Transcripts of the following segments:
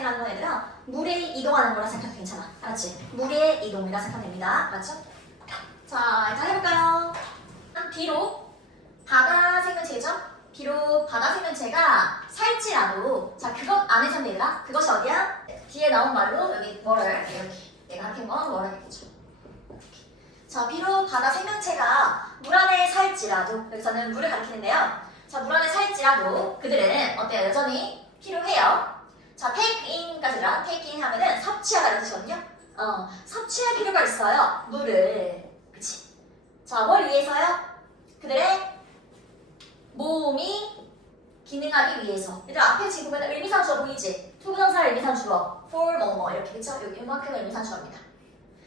생명체라는 건 얘들아 물에 이동하는 거라 생각해도 괜찮아. 알았지? 물의 이동이라 생각하면 됩니다. 알았죠? 자, 일단 해볼까요? 비록 바다 생명체죠? 비록 바다 생명체가 살지라도 자 그것 안에선 얘들아 그것이 어디야? 뒤에 나온 말로 여기 뭐를 이렇게 내가 한테 건 뭐를 하겠죠. 자 비록 바다 생명체가 물 안에 살지라도 여기서는 물을 가리키는데요. 자 물 안에 살지라도 그들은 어때요? 여전히 필요해요. 자 take in까지라 take in 하면은 섭취하다는 뜻이거든요. 섭취할 필요가 있어요. 물을. 그치? 자 뭘 위해서요? 그들의 몸이 기능하기 위해서. 얘들 앞에 지금 보면 의미상 주어 보이지? 투부정사 의미상 주어 for 뭐뭐 이렇게 그쵸? 여기 이만큼 의미상 주어입니다.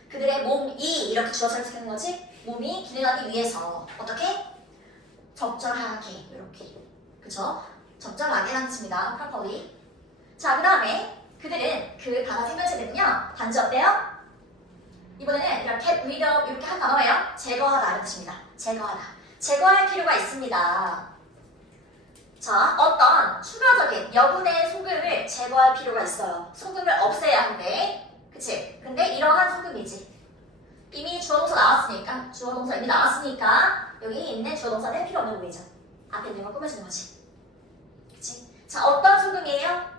그들의 몸이 이렇게 주어서 쓰는 거지? 몸이 기능하기 위해서 어떻게? 적절하게 이렇게 그쵸? 적절하게 하는 뜻입니다. properly. 자 그 다음에 그들은 그 바다 생명체들은요 단지 어때요? 이번에는 이렇게 get rid of 이렇게 한 단어예요. 제거하다 이런 뜻입니다. 제거하다. 제거할 필요가 있습니다. 자, 어떤 추가적인 여분의 소금을 제거할 필요가 있어요. 소금을 없애야 하는데, 그치? 근데 이러한 소금이지. 이미 주어동사 나왔으니까, 주어동사 이미 나왔으니까 여기 있는 주어동사는 필요 없는 부분이죠. 앞에 있는 걸 꾸며주는 거지. 그치? 자, 어떤 소금이에요?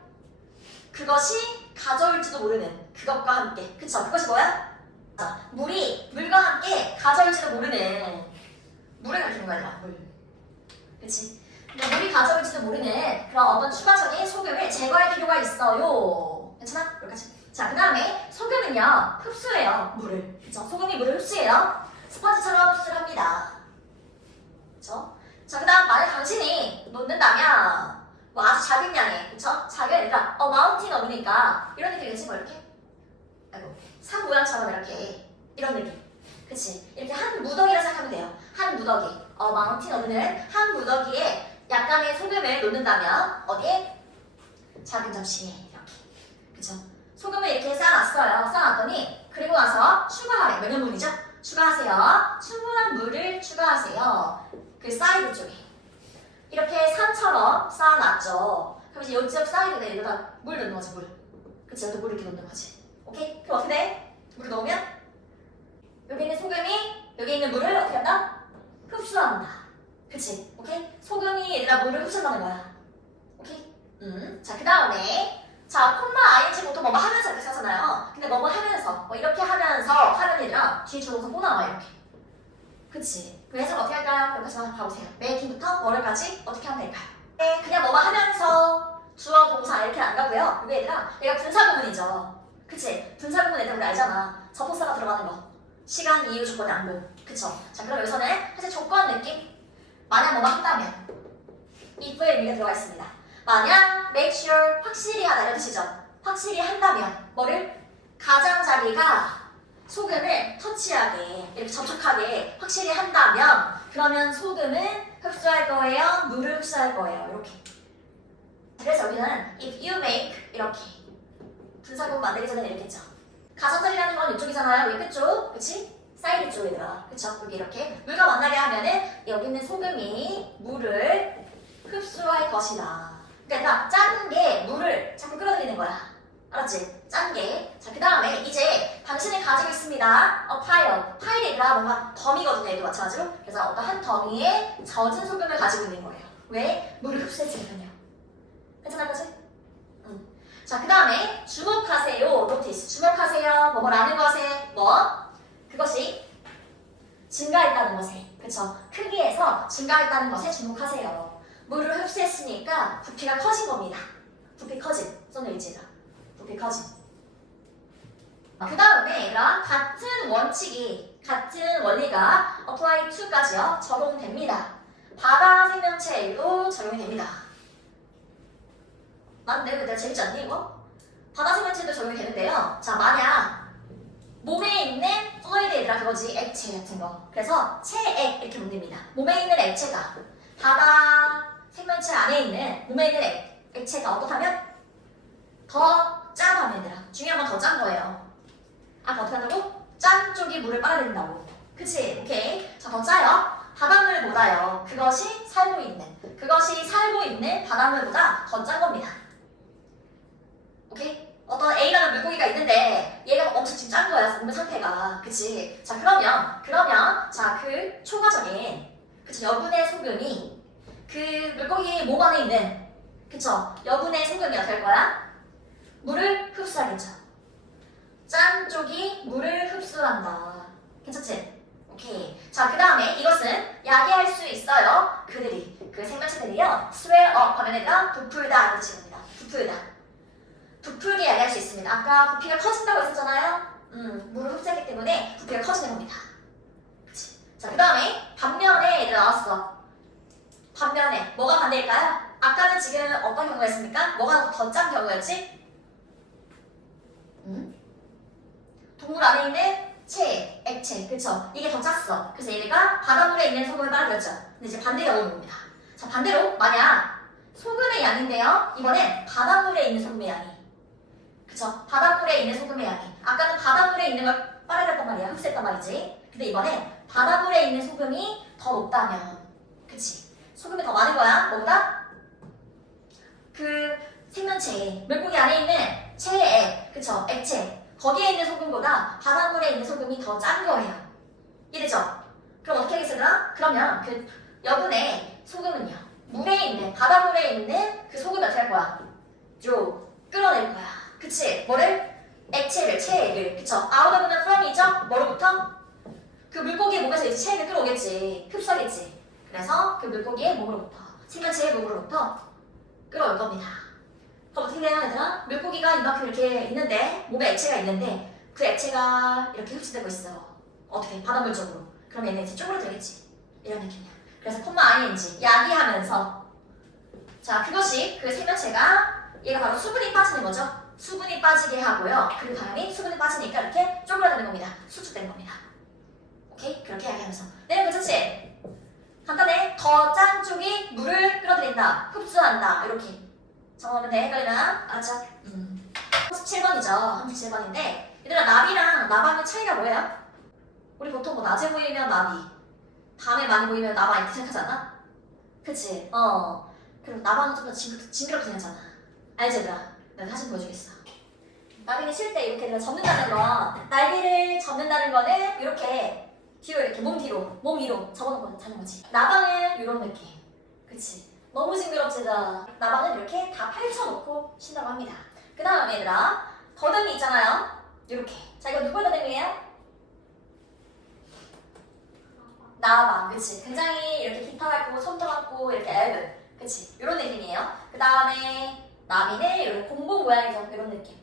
그것이 가져올지도 모르는 그것과 함께. 그쵸? 그것이 뭐야? 자, 물이 물과 함께 가져올지도 모르는 물을 가리키는 거야, 물. 그치? 그러니까 물이 가져올지도 모르는 그런 어떤 추가적인 소금을 제거할 필요가 있어요. 괜찮아? 여기까지. 자, 그 다음에 소금은요, 흡수해요, 물을. 그쵸? 소금이 물을 흡수해요. 스펀지처럼 흡수를 합니다. 그쵸? 자, 그 다음 만약 당신이 놓는다면, 뭐 아주 작은 양의, 그쵸? 작은, 그러니까, 마운틴 없으니까, 이런 느낌이겠지, 뭐 이렇게? 아이고, 산 모양처럼 이렇게, 이런 느낌. 그치? 이렇게 한 무더기라 생각하면 돼요. 한 무더기. 마운틴 없는 한 무더기에 약간의 소금을 놓는다면 어디에? 작은 접시에 이렇게. 그쵸? 소금을 이렇게 쌓아놨어요. 쌓아놨더니 그리고 나서 추가하래. 몇 년분이죠? 추가하세요. 충분한 물을 추가하세요. 그 사이드 쪽에. 이렇게 산처럼 쌓아놨죠. 그럼 이제 요쪽 사이드에 여기다 물 넣는 거지, 물. 그치? 여기다 물을 이렇게 넣는 거지. 오케이? 그럼 어떻게 돼? 물을 넣으면 여기 있는 소금이 여기 있는 물을 어떻게 한다? 흡수한다. 그치? 오케이? 소금이 얘들아 물을 흡수한다는 거야. 오케이? 자, 그 다음에 자, 콤마 ing 보통 뭐뭐 하면서 이렇게 쓰잖아요. 근데 뭐뭐 하면서 뭐 이렇게 하면서 하는 얘들아 뒤에 주어서 또 나와 이렇게. 그치? 그 해석 어떻게 할까요? 여기까지 한번 가보세요. make부터 뭐를까지 어떻게 하면 될까요? 네, 그냥 뭐뭐 하면서 주어 동사 이렇게 안 가고요. 이게 얘들아 얘가 분사구문이죠. 그치? 분사구문 얘들아 우리 알잖아. 접속사가 들어가는 거. 시간, 이유, 조건, 양보. 그쵸? 자, 그럼 여기서는 사실 조건 느낌? 만약 뭐뭐 한다면 if의 의미가 들어가 있습니다. 만약 make sure 확실히 하다 이런 뜻이죠. 확실히 한다면 뭐를? 가장자리가 소금을 터치하게 이렇게 접촉하게 확실히 한다면 그러면 소금은 흡수할 거예요? 물을 흡수할 거예요? 이렇게. 그래서 여기는 if you make 이렇게 분사구문 만들기 전에 이렇게 했죠. 가장자리라는 건 이쪽이잖아요. 여기 끝쪽, 그치? 사이드 쪽에다가, 그쵸? 여기 이렇게 물과 만나게 하면은 여기 있는 소금이 물을 흡수할 것이다. 그러니까 작은 게 물을 자꾸 끌어들이는 거야. 알았지? 짠 게. 자, 그 다음에 이제 당신이 가지고 있습니다. 파일이라 뭔가 덤이거든요. 얘도 마찬가지로. 그래서 어떤 한 덤이에 젖은 소금을 가지고 있는 거예요. 왜? 물을 흡수했으니까요. 괜찮을 거지? 자, 그 다음에 주목하세요. notice. 주목하세요. 뭐뭐라는 것에 뭐? 그것이 증가했다는 것에. 그쵸? 크기에서 증가했다는 것에 주목하세요. 물을 흡수했으니까 부피가 커진 겁니다. 부피 커진. 써내리지가. 부피 커진. 그 다음에 얘들아 같은 원칙이, 같은 원리가 apply to까지요. 적용됩니다. 바다 생명체에도 적용이 됩니다. 맞네? 근데 재밌지 않니 이거? 바다 생명체도 적용이 되는데요. 자, 만약 몸에 있는 fluid이라 그거지 액체 같은 거. 그래서 체액 이렇게 묻습니다. 몸에 있는 액체가 바다 생명체 안에 있는 몸에 있는 액체가 어떻다면 더 짠하면 얘들아. 중요한 건 더 짠 거예요. 아까 어떻게 한다고? 짠 쪽이 물을 빨아들인다고. 그치? 오케이. 자, 더 짜요. 바닷물보다요. 그것이 살고 있는 바닷물보다 더 짠 겁니다. 오케이? 어떤 A라는 물고기가 있는데 얘가 엄청 지금 짠 거야, 몸의 상태가. 그치? 자, 그러면 자, 그 초과적인 그쵸? 여분의 소금이 그 물고기 몸 안에 있는 그쵸? 여분의 소금이 어떻게 할 거야? 물을 흡수하겠죠. 짠 쪽이 물을 흡수한다. 괜찮지? 오케이. 자, 그 다음에 이것은 야기할 수 있어요. 그들이, 그 생명체들이요. swell up 하면 얘가 부풀다 이런 뜻입니다. 부풀다. 부풀게 야기할 수 있습니다. 아까 부피가 커진다고 했었잖아요. 물을 흡수하기 때문에 부피가 커지는 겁니다. 그치? 자, 그 다음에 반면에 얘들 나왔어. 반면에 뭐가 반대일까요? 아까는 지금 어떤 경우였습니까? 뭐가 더 짠 경우였지? 동물 안에 있는 체액, 액체, 그쵸? 이게 더 짰어. 그래서 얘네가 바닷물에 있는 소금을 빨아들였죠. 근데 이제 반대 경우는 봅니다. 자, 반대로 만약 소금의 양인데요. 이번엔 바닷물에 있는 소금의 양이. 그쵸? 바닷물에 있는 소금의 양이. 아까는 바닷물에 있는 걸 빨아들였단 말이야. 흡수했단 말이지. 근데 이번엔 바닷물에 있는 소금이 더 높다면. 그치? 소금이 더 많은 거야. 뭐보다? 그 생명체, 물고기 안에 있는 체액, 그쵸? 액체. 거기에 있는 소금보다 바닷물에 있는 소금이 더 짠 거예요. 이해되죠? 그럼 어떻게 하겠어요? 그러면 그 여분의 소금은요. 물에 있는, 바닷물에 있는 그 소금이 어떻게 할 거야? 끌어낼 거야. 그치? 뭐를? 액체를, 체액을. 그쵸? out of는 from이죠? 뭐로부터? 그 물고기의 몸에서 이제 체액을 끌어오겠지. 흡수하겠지. 그래서 그 물고기의 몸으로부터, 생명체의 몸으로부터 끌어올 겁니다. 그럼 어떻게 되냐 얘들아? 물고기가 이만큼 이렇게 있는데 몸에 액체가 있는데 그 액체가 이렇게 흡수되고 있어. 어떻게? 바닷물 쪽으로. 그럼 얘는 이제 쪼그라들겠지. 이런 느낌이야. 그래서 콤마 ing 야기하면서 자 그것이 그 생명체가 얘가 바로 수분이 빠지는 거죠. 수분이 빠지게 하고요. 그 다음에 수분이 빠지니까 이렇게 쪼그라드는 겁니다. 수축되는 겁니다. 오케이? 그렇게 야기하면서 네 괜찮지? 간단해. 더 짠 쪽이 물을 끌어들인다. 흡수한다. 이렇게 정하면 돼. 헷갈리나? 알았죠? 37번이죠. 37번인데 얘들아 나비랑 나방의 차이가 뭐예요? 우리 보통 뭐 낮에 보이면 나비 밤에 많이 보이면 나방 이렇게 생각하지 않아? 그치? 그리고 나방은 좀 더 징그럽게 생겼잖아. 알지 얘들아? 내가 사진 보여주겠어. 나비는 쉴 때 이렇게 내가 접는다는 거 날개를 접는다는 거는 이렇게 뒤로 이렇게 몸 뒤로 몸 위로 접어놓고 자는 거지. 나방은 이런 느낌. 그치? 너무 징그럽지다. 나방은 이렇게 다 펼쳐놓고 쉰다고 합니다. 그 다음에 얘들아 더듬이 있잖아요. 이렇게. 자 이거 누구의 더듬이에요? 나방. 그치? 굉장히 이렇게 기타 같고 손톱 같고 이렇게 얇은. 그치? 이런 느낌이에요. 그 다음에 나비는 이렇게 공복 모양이죠. 이런 느낌.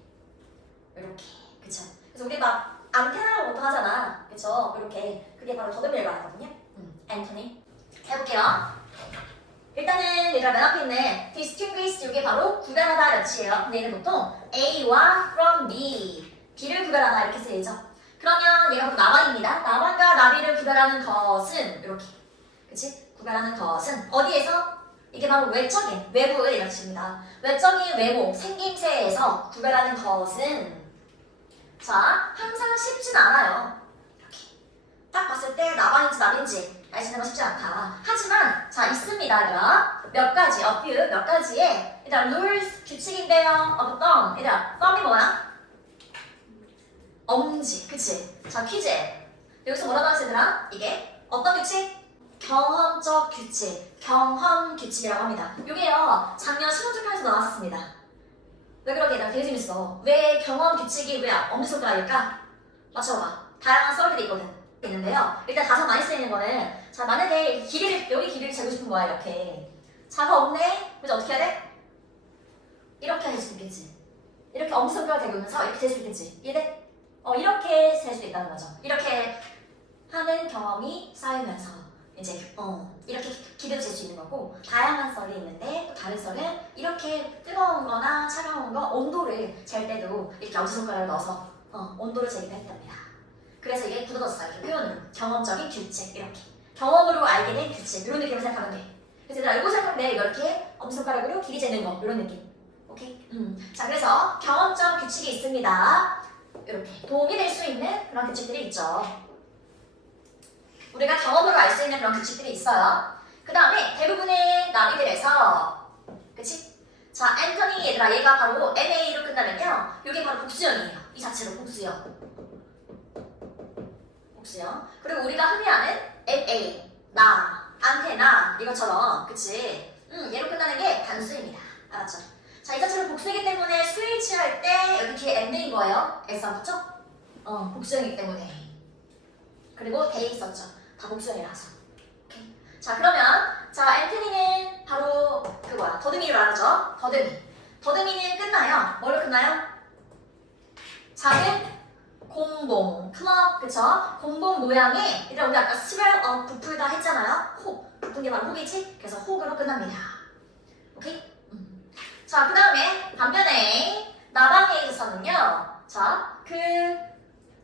이렇게. 그쵸? 그래서 우리 막 안테나라고 보통 하잖아. 그쵸? 이렇게. 그게 바로 더듬이를 말하거든요. 앤토니. 해볼게요. 일단은 얘가 맨 앞에 있는 distinguish 이게 바로 구별하다 여치예요. 근데 얘는 보통 A와 from B, B를 구별하다 이렇게 쓰이죠. 그러면 얘가 바로 나방입니다. 나방과 나비를 구별하는 것은 이렇게, 그치? 구별하는 것은 어디에서? 이게 바로 외적인, 외부의 이런 뜻입니다. 외적인 외모, 생김새에서 구별하는 것은 자, 항상 쉽진 않아요. 이렇게 딱 봤을 때 나방인지 나비인지 알 수 있는 건 쉽지 않다. 하지만 자 있습니다. 얘들아 몇 가지, a few, 몇 가지의 일단 rules, 규칙인데요. 어떤 얘들아 thumb이 뭐야? 엄지, 그치? 자 퀴즈 여기서 뭐라고 하지 얘들아? 이게 어떤 규칙? 경험적 규칙, 경험 규칙이라고 합니다. 이게요 작년 신혼조편에서 나왔습니다. 왜 그러게? 나 되게 재밌어. 왜 경험 규칙이 왜 엄지손가락일까? 맞춰봐. 다양한 썰들이 있는데요. 일단 가장 많이 쓰이는 거는 자 만약에 길이를 여기 길이를 재고 싶은 거야 이렇게. 자가 없네. 그래서 어떻게 해야 돼? 이렇게 할 수 있겠지. 이렇게 엄지손가락 대고 있면서 이렇게 될 수 있겠지. 이해돼? 이렇게 셀 수도 있다는 거죠. 이렇게 하는 경험이 쌓이면서 이제 이렇게 기대도 잴 수 있는 거고 다양한 썰이 있는데 또 다른 썰은 이렇게 뜨거운 거나 차가운 거 온도를 잴 때도 이렇게 엄지손가락을 넣어서 온도를 재기도 했답니다. 그래서 이게 굳어졌어요. 이렇게 표현으로 경험적인 규칙 이렇게 경험으로 알게 된 규칙 이런 느낌으로 생각하면 돼. 그래서 얘들아 알고 생각하는데 이렇게 엄지손가락으로 길이 재는 거 이런 느낌. 오케이? 자 그래서 경험적 규칙이 있습니다. 이렇게 도움이 될 수 있는 그런 규칙들이 있죠. 우리가 경험으로 알 수 있는 그런 규칙들이 있어요. 그 다음에 대부분의 나비들에서 그치? 자 앤토니 얘들아 얘가 바로 MA로 끝나면요. 이게 바로 복수형이에요. 이 자체로 복수형. 복수형. 그리고 우리가 흔히 아는 MA, 나, 안테나 이것처럼 그치? 얘로 끝나는 게 단수입니다. 알았죠? 자, 이 자체로 복수이기 때문에 스위치할 때 여기 뒤에 end인 거예요. S가 붙죠? 복수형이기 때문에. 그리고 they 있었죠. 다 복수형이라서. 오케이. 자, 그러면 자, 앤토니는 바로 그 뭐야? 더듬이로 말하죠. 더듬이는 끝나요. 뭘로 끝나요? 작은 곰봉, 클럽, 그쵸? 곰봉 모양의 일단 우리 아까 스웰 부풀다 했잖아요. 혹, 부푼 게 바로 혹이지? 그래서 혹으로 끝납니다. 오케이? 자, 그 다음에 반면에 나방에 있어서는요. 자, 그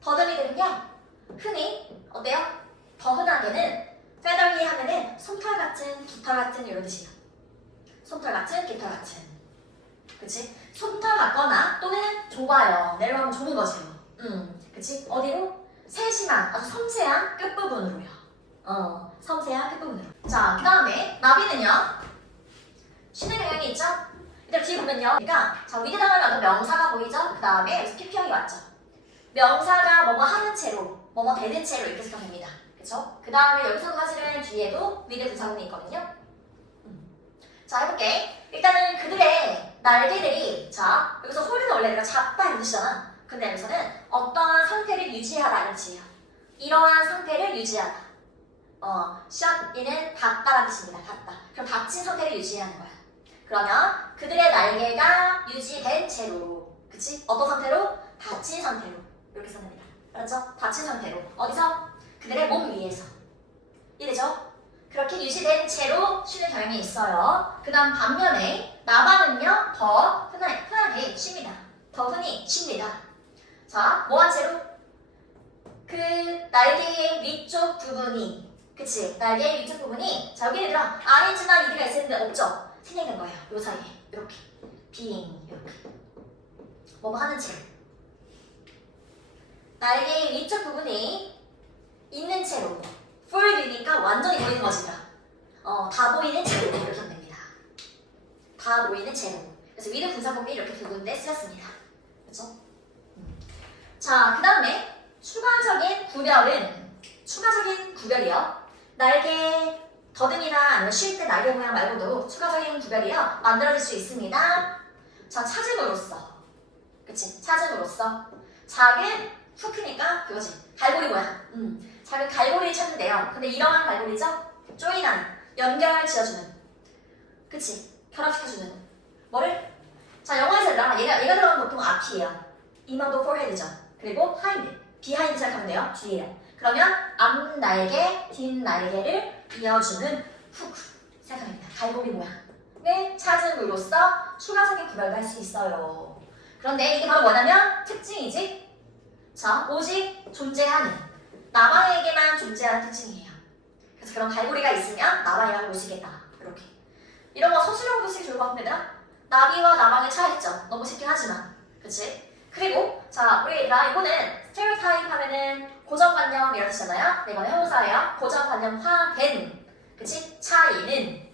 더듬이들은요. 흔히 어때요? 더 흔하게는 feathery 하면은 솜털 같은, 깃털 같은 이런 뜻이에요. 솜털 같은, 깃털 같은. 그치? 솜털 같거나 또는 좁아요. 내려가면 좁은 거죠. 그치? 어디로? 세심한, 아주 섬세한 끝부분으로요. 섬세한 끝부분으로. 자, 그 다음에 나비는요. 쉬는 경향이 있죠? 일단 뒤에 보면요. 그러니까 자, 위에 나가면 명사가 보이죠? 그 다음에 여기서 PP형이 왔죠. 명사가 뭐뭐 하는 채로, 뭐뭐 되는 채로 이렇게 생각합니다. 그쵸? 그 다음에 여기서도 사실은 뒤에도 위드 부사문이 있거든요. 자, 해볼게. 일단은 그들의 날개들이, 자, 여기서 홀은 원래 내가 잡다 이런 뜻이잖아. 근데 여기서는 어떠한 상태를 유지하다 이런 뜻이에요. 이러한 상태를 유지하다. 샷이는 닿다라는 뜻입니다. 닿다. 그럼 닫힌 상태를 유지하는 거야. 그러면 그들의 날개가 유지된 채로, 그치? 어떤 상태로? 닫힌 상태로. 이렇게 써냅니다. 알았죠? 닫힌 상태로. 어디서? 그들의 몸 위에서. 이래죠? 그렇게 유지된 채로 쉬는 경향이 있어요. 그 다음 반면에 나방은요 더 흔하게 쉽니다. 더 흔히 쉽니다. 자, 뭐한 채로? 그 날개의 위쪽 부분이, 그치? 날개의 위쪽 부분이, 자, 여기 얘들아 ING나 ED가 있었는데 없죠? 생략된 거예요. 요 사이에 이렇게 being 이렇게 뭐뭐 하는 채로 날개의 위쪽 부분이 있는 채로 full view니까 완전히 보이는 것이다. 다 보이는 채로 이렇게 하면 됩니다. 다 보이는 채로. 그래서 위드 분사법이 이렇게 두 군데 쓰였습니다. 그렇죠? 자, 그 다음에 추가적인 구별이요. 날개 더듬이나 아니면 쉴 때 날개 모양 말고도 추가적인 구별이요 만들어질 수 있습니다. 자, 찾음으로써, 그치? 찾음으로써 작은 후크니까 그거지. 갈고리 모양. 작은 갈고리를 찾는데요. 근데 이러한 갈고리죠? 조인하는, 연결 지어주는, 그치? 결합시켜주는. 뭐를? 자, 영어에서 얘가 들어가면 보통 앞이에요. 이마도 forehead이죠. 그리고 hind, behind 생각하면 돼요. 뒤에. 그러면 앞 날개, 뒷 날개를 이어주는 후크 생각합니다. 갈고리 모양을 찾음으로써 추가적인 구별을 할 수 있어요. 그런데 이게 바로 뭐냐면 특징이지. 자, 오직 존재하는, 나방에게만 존재하는 특징이에요. 그래서 그런 갈고리가 있으면 나방이라고 볼 수 있겠다. 이렇게. 이런 거 서술형으로 쓰기 좋을 것 같은데 나비와 나방의 차이점 너무 쉽긴 하지만, 그치? 그리고 자, 우리 얘들아 이거는 스테레오타입 하면은 고정관념이라는 뜻이잖아요. 네, 이거는 형용사예요. 고정관념화된, 그치? 차이는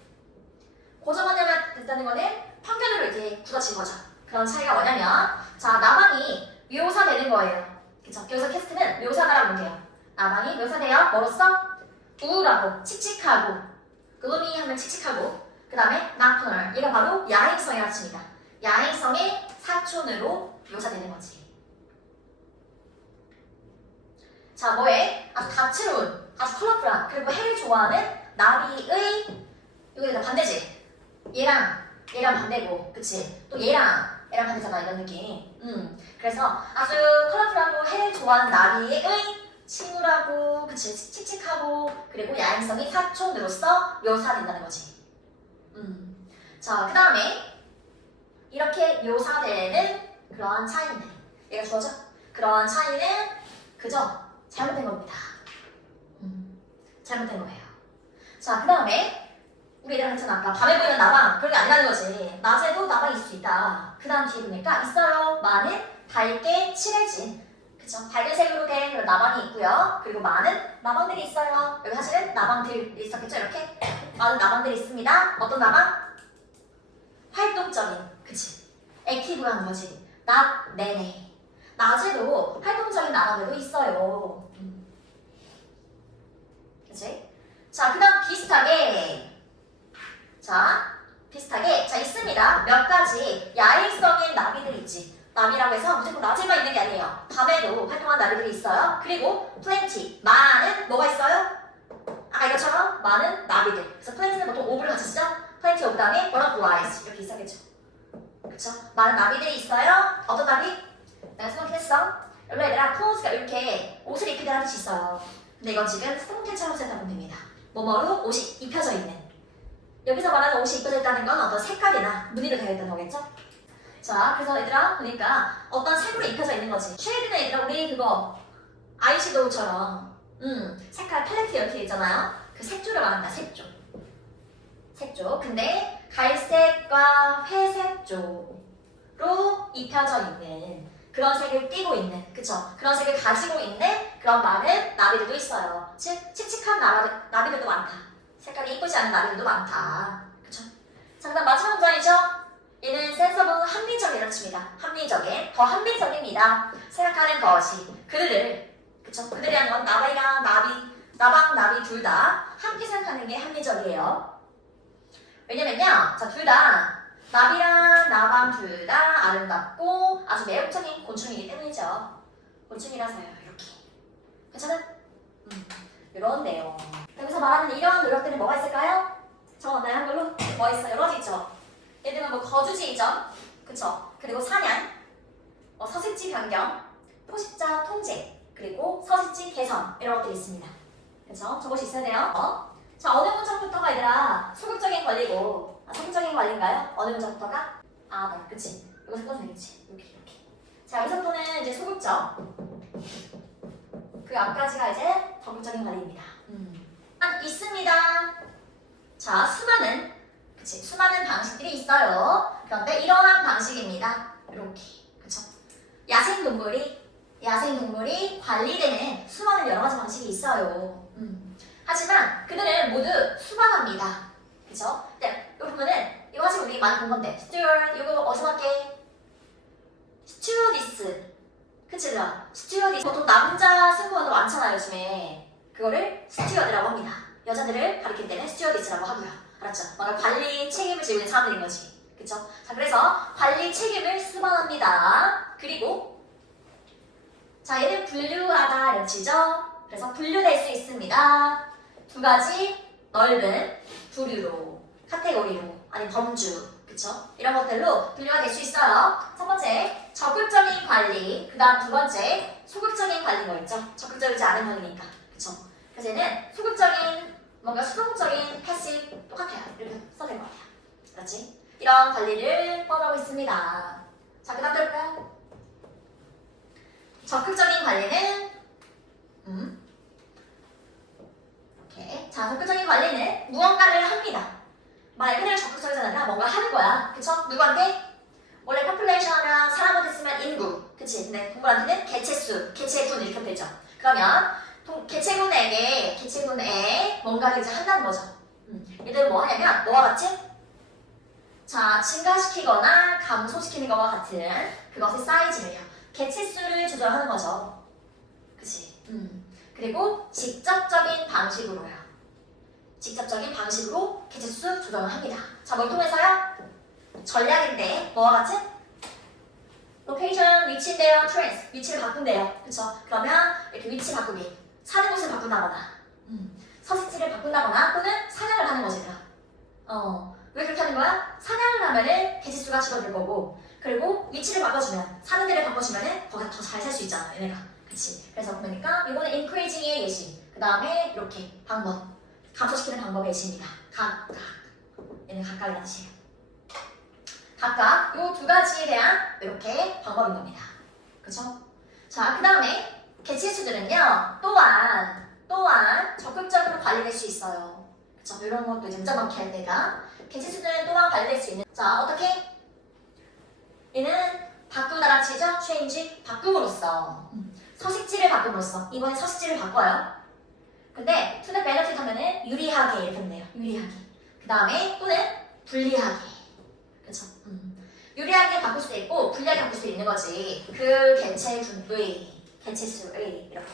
고정관념이 됐다는 거는 편견으로 이렇게 굳어진 거죠. 그런 차이가 뭐냐면, 자, 나방이 묘사되는 거예요. 그쵸? 여기서 캐스트는 묘사가라고 볼게요. 나방이 묘사되어 뭐로써? 우울하고 칙칙하고, gloomy 하면 칙칙하고, 그 다음에 nocturnal, 얘가 바로 야행성이라는 뜻입니다. 야행성의 사촌으로 묘사되는 거지. 자, 뭐에? 아주 다채로운, 아주 컬러풀한, 그리고 해를 좋아하는 나비의, 이거 반대지? 얘랑 반대고, 그치? 또 얘랑 반대잖아, 이런 느낌. 그래서 아주 컬러풀하고 해를 좋아하는 나비의 침울하고, 그치? 칙칙하고, 그리고 야행성이 사촌으로서 묘사된다는 거지. 자, 그 다음에 이렇게 묘사되는 그러한 차이인데, 얘가 주어져? 그러한 차이는 그저 잘못된 겁니다. 잘못된 거예요. 자, 그 다음에 우리 얘들아 했잖아. 아까 밤에 보이는 나방, 그런 게 아니라는 거지. 낮에도 나방이 있을 수 있다. 그 다음 뒤에 보니까 있어요. 많은 밝게 칠해진, 그쵸? 밝은 색으로 된 그런 나방이 있고요. 그리고 많은 나방들이 있어요. 여기 사실은 나방들이 있었겠죠? 이렇게 많은 나방들이 있습니다. 어떤 나방? 활동적인, 그치? 액티브한 거지. 낮 내내. 낮에도 활동적인 나라들도 있어요. 그치? 자, 그 다음 비슷하게 자 있습니다. 몇 가지 야행성인 나비들 있지. 나비라고 해서 무조건 낮에만 있는 게 아니에요. 밤에도 활동하는 나비들이 있어요. 그리고 plenty, 많은 뭐가 있어요? 아까 이것처럼 많은 나비들. 그래서 plenty는 보통 오브를 같이 쓰죠. plenty of 다음에 butterflies 이렇게 있었겠죠. 그쵸? 많은 나비들이 있어요. 어떤 나비? 내가 생각했어. 여러분 얘들아 clothes가 이렇게 옷을 입히게 하는 뜻이 있어요. 근데 이건 지금 스톤테처럼 생각하면 됩니다. 뭐뭐로 옷이 입혀져 있는. 여기서 말하는 옷이 입혀져 있다는 건 어떤 색깔이나 무늬로 되어 있다는 거겠죠? 자, 그래서 얘들아 보니까 어떤 색으로 입혀져 있는 거지. 쉐이드는 얘들아 우리 그거 아이섀도우처럼 색깔 팔레트 이렇게 있잖아요. 그 색조를 말한다. 색조. 근데 갈색과 회색조로 입혀져 있는 그런 색을 띠고 있는, 그쵸? 그런 색을 가지고 있는 그런 많은 나비들도 있어요. 즉, 칙칙한 나비들도 많다. 색깔이 이쁘지 않은 나비들도 많다. 그쵸? 자, 그 다음 마지막 문장이죠? 얘는 sensible, 합리적이라는 뜻입니다. 합리적인, 더 합리적입니다. 생각하는 것이 그들을, 그쵸? 그들이라는 건 나비랑 나방, 나비 둘 다 함께 생각하는 게 합리적이에요. 왜냐면요, 자, 둘 다 나비랑 나방 둘 다 아름답고 아주 매력적인 곤충이기 때문이죠. 곤충이라서요, 이렇게. 괜찮아? 이런 내용. 여기서 말하는 이런 노력들은 뭐가 있을까요? 적어놨나요, 한글로? 뭐 있어요? 여러 가지 있죠. 예를 들면 뭐 거주지 이전, 그쵸? 그리고 사냥, 서식지 변경, 포식자 통제, 그리고 서식지 개선 이런 것들이 있습니다. 그쵸? 저것이 있어야 돼요. 자, 어느 문장부터가 얘들아 소극적인 권리고 소극적인 관리인가요? 어느 문장부터가? 네, 그치. 이거 섞어도 되겠지. 이렇게. 자, 여기서부터는 이제 소극적. 그 앞까지가 이제 적극적인 관리입니다. 있습니다. 자, 수많은 방식들이 있어요. 그런데 이러한 방식입니다. 이렇게. 그쵸? 야생동물이 관리되는 수많은 여러 가지 방식이 있어요. 하지만 그들은 모두 수반합니다. 그쵸? 네, 이거 보면은 이거 사실 우리 많이 본 건데 steward 이거 어디서 할게? stewardess 그치라 stewardess 보통 남자 승무원도 많잖아요 요즘에. 그거를 steward라고 합니다. 여자들을 가리킬 때는 stewardess라고 하고요. 알았죠? 뭔가 관리 책임을 지고 있는 사람들인 거지. 그쵸? 자, 그래서 관리 책임을 수반합니다. 그리고 자, 얘는 분류하다 이런 뜻이죠? 그래서 분류될 수 있습니다. 두 가지 넓은 부류로, 카테고리로, 아니 범주, 그쵸? 이런 것들로 분류가 될 수 있어요. 첫 번째, 적극적인 관리. 그 다음 두 번째, 소극적인 관리인 거 있죠? 적극적이지 않은 관리니까, 그쵸? 그래서 얘는 소극적인, 뭔가 수동적인, 패시브 똑같아요. 이렇게 써도 될 것 같아요. 그렇지? 이런 관리를 포함하고 있습니다. 자, 그 다음 들어볼까요? 적극적인 관리는 이렇게. 자, 적극적인 관리는 무언가를 합니다. 말 그대로 적극적이지 않아 뭔가 하는 거야. 그쵸? 누구한테? 원래 population 하면 사람한테 쓰면 인구. 그치? 근데 동물한테는 개체수, 개체군 이렇게 하면 되죠. 그러면 개체군에 뭔가를 이제 한다는 거죠. 얘들 뭐 하냐면 뭐와 같이? 자, 증가시키거나 감소시키는 것과 같은 그것의 사이즈를요. 개체수를 조절하는 거죠. 그치? 그리고 직접적인 방식으로요. 직접적인 방식으로 개체수 조정을 합니다. 자, 뭘 통해서요? 전략인데 뭐와 같이? 로케이션, 위치인데요. 트랜스, 위치를 바꾼대요. 그쵸? 그러면 이렇게 위치 바꾸기. 사는 곳을 바꾼다거나 서식지를 바꾼다거나 또는 사냥을 하는 것이다. 왜 그렇게 하는 거야? 사냥을 하면은 개체수가 줄어들 거고 그리고 위치를 바꿔주면 사는 데를 바꿔주면은 거기가 더 잘 살 수 있잖아 얘네가. 그치? 그래서 보니까 이거는 increasing의 예시 그 다음에 이렇게 방법 감소시키는 방법의 예시입니다. 각각 얘는 각각이라는 뜻이에요. 각각 이 두 가지에 대한 이렇게 방법인 겁니다. 그쵸? 자, 그 다음에 개체수들은요 또한 적극적으로 관리될 수 있어요. 그쵸? 이런 것도 이제 문장 넣기 할 때가 개체수들은 또한 관리될 수 있는. 자, 어떻게? 얘는 바꾸다라 치죠? change 바꿈으로써 서식지를 바꿈으로써 이번에 서식지를 바꿔요. 근데 to the benefit 하면은 유리하게 이렇게 하면 돼요. 유리하게. 그 다음에 또는 불리하게. 그쵸? 유리하게 바꿀 수도 있고 불리하게 바꿀 수도 있는 거지. 그 개체군의 개체수의 이렇게.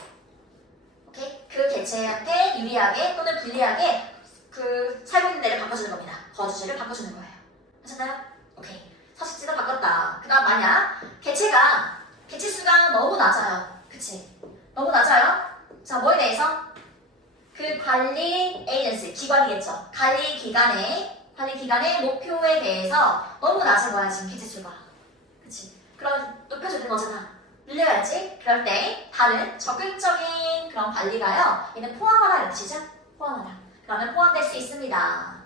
오케이? 그 개체한테 유리하게 또는 불리하게 그 살고 있는 데를 바꿔주는 겁니다. 거주지를 바꿔주는 거예요. 하셨나요? 오케이. 서식지도 바꿨다. 그 다음 만약 개체수가 너무 낮아요. 그치? 너무 낮아요? 자, 뭐에 대해서? 그 관리 에이전시, 기관이겠죠. 관리 기관의 목표에 대해서 너무 낮은 거야, 지금 개체수가. 그치? 그럼 높여주는 거잖아. 늘려야지. 그럴 때 다른 적극적인 그런 관리가요. 얘는 포함하다 이런 뜻이죠? 포함하다. 그러면 포함될 수 있습니다.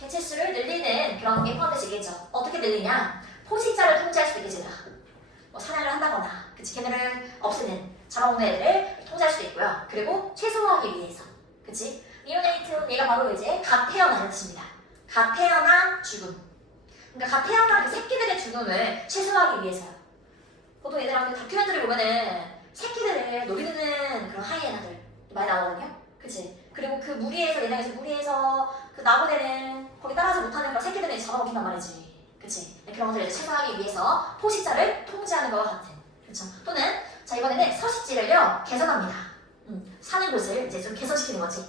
개체수를 늘리는 그런 게 포함될 수 있겠죠. 어떻게 늘리냐? 포식자를 통제할 수도 있겠지. 뭐 사냥을 한다거나, 그치? 걔네를 없애는, 잡아먹는 애들을 통제할 수도 있고요. 그리고 최소화하기 위해서, 그치? 니오네이트, 얘가 바로 이제 갓 태어나는 뜻입니다. 갓 태어난 죽음. 그러니까 갓 태어난 그 새끼들의 죽음을 최소화하기 위해서요. 보통 얘들한테 다큐멘터리 보면은 새끼들을 노리는 그런 하이에나들 많이 나오거든요. 그치? 그리고 그 무리해서 그 나고대는 거기 따라하지 못하는 그런 새끼들을 이제 잡아먹힌단 말이지. 그치? 그런 것들을 이제 최소화하기 위해서 포식자를 통제하는 것과 같은. 그쵸? 또는 자 이번에는 서식지를요 개선합니다. 사는 곳을 이제 좀 개선시키는 거지.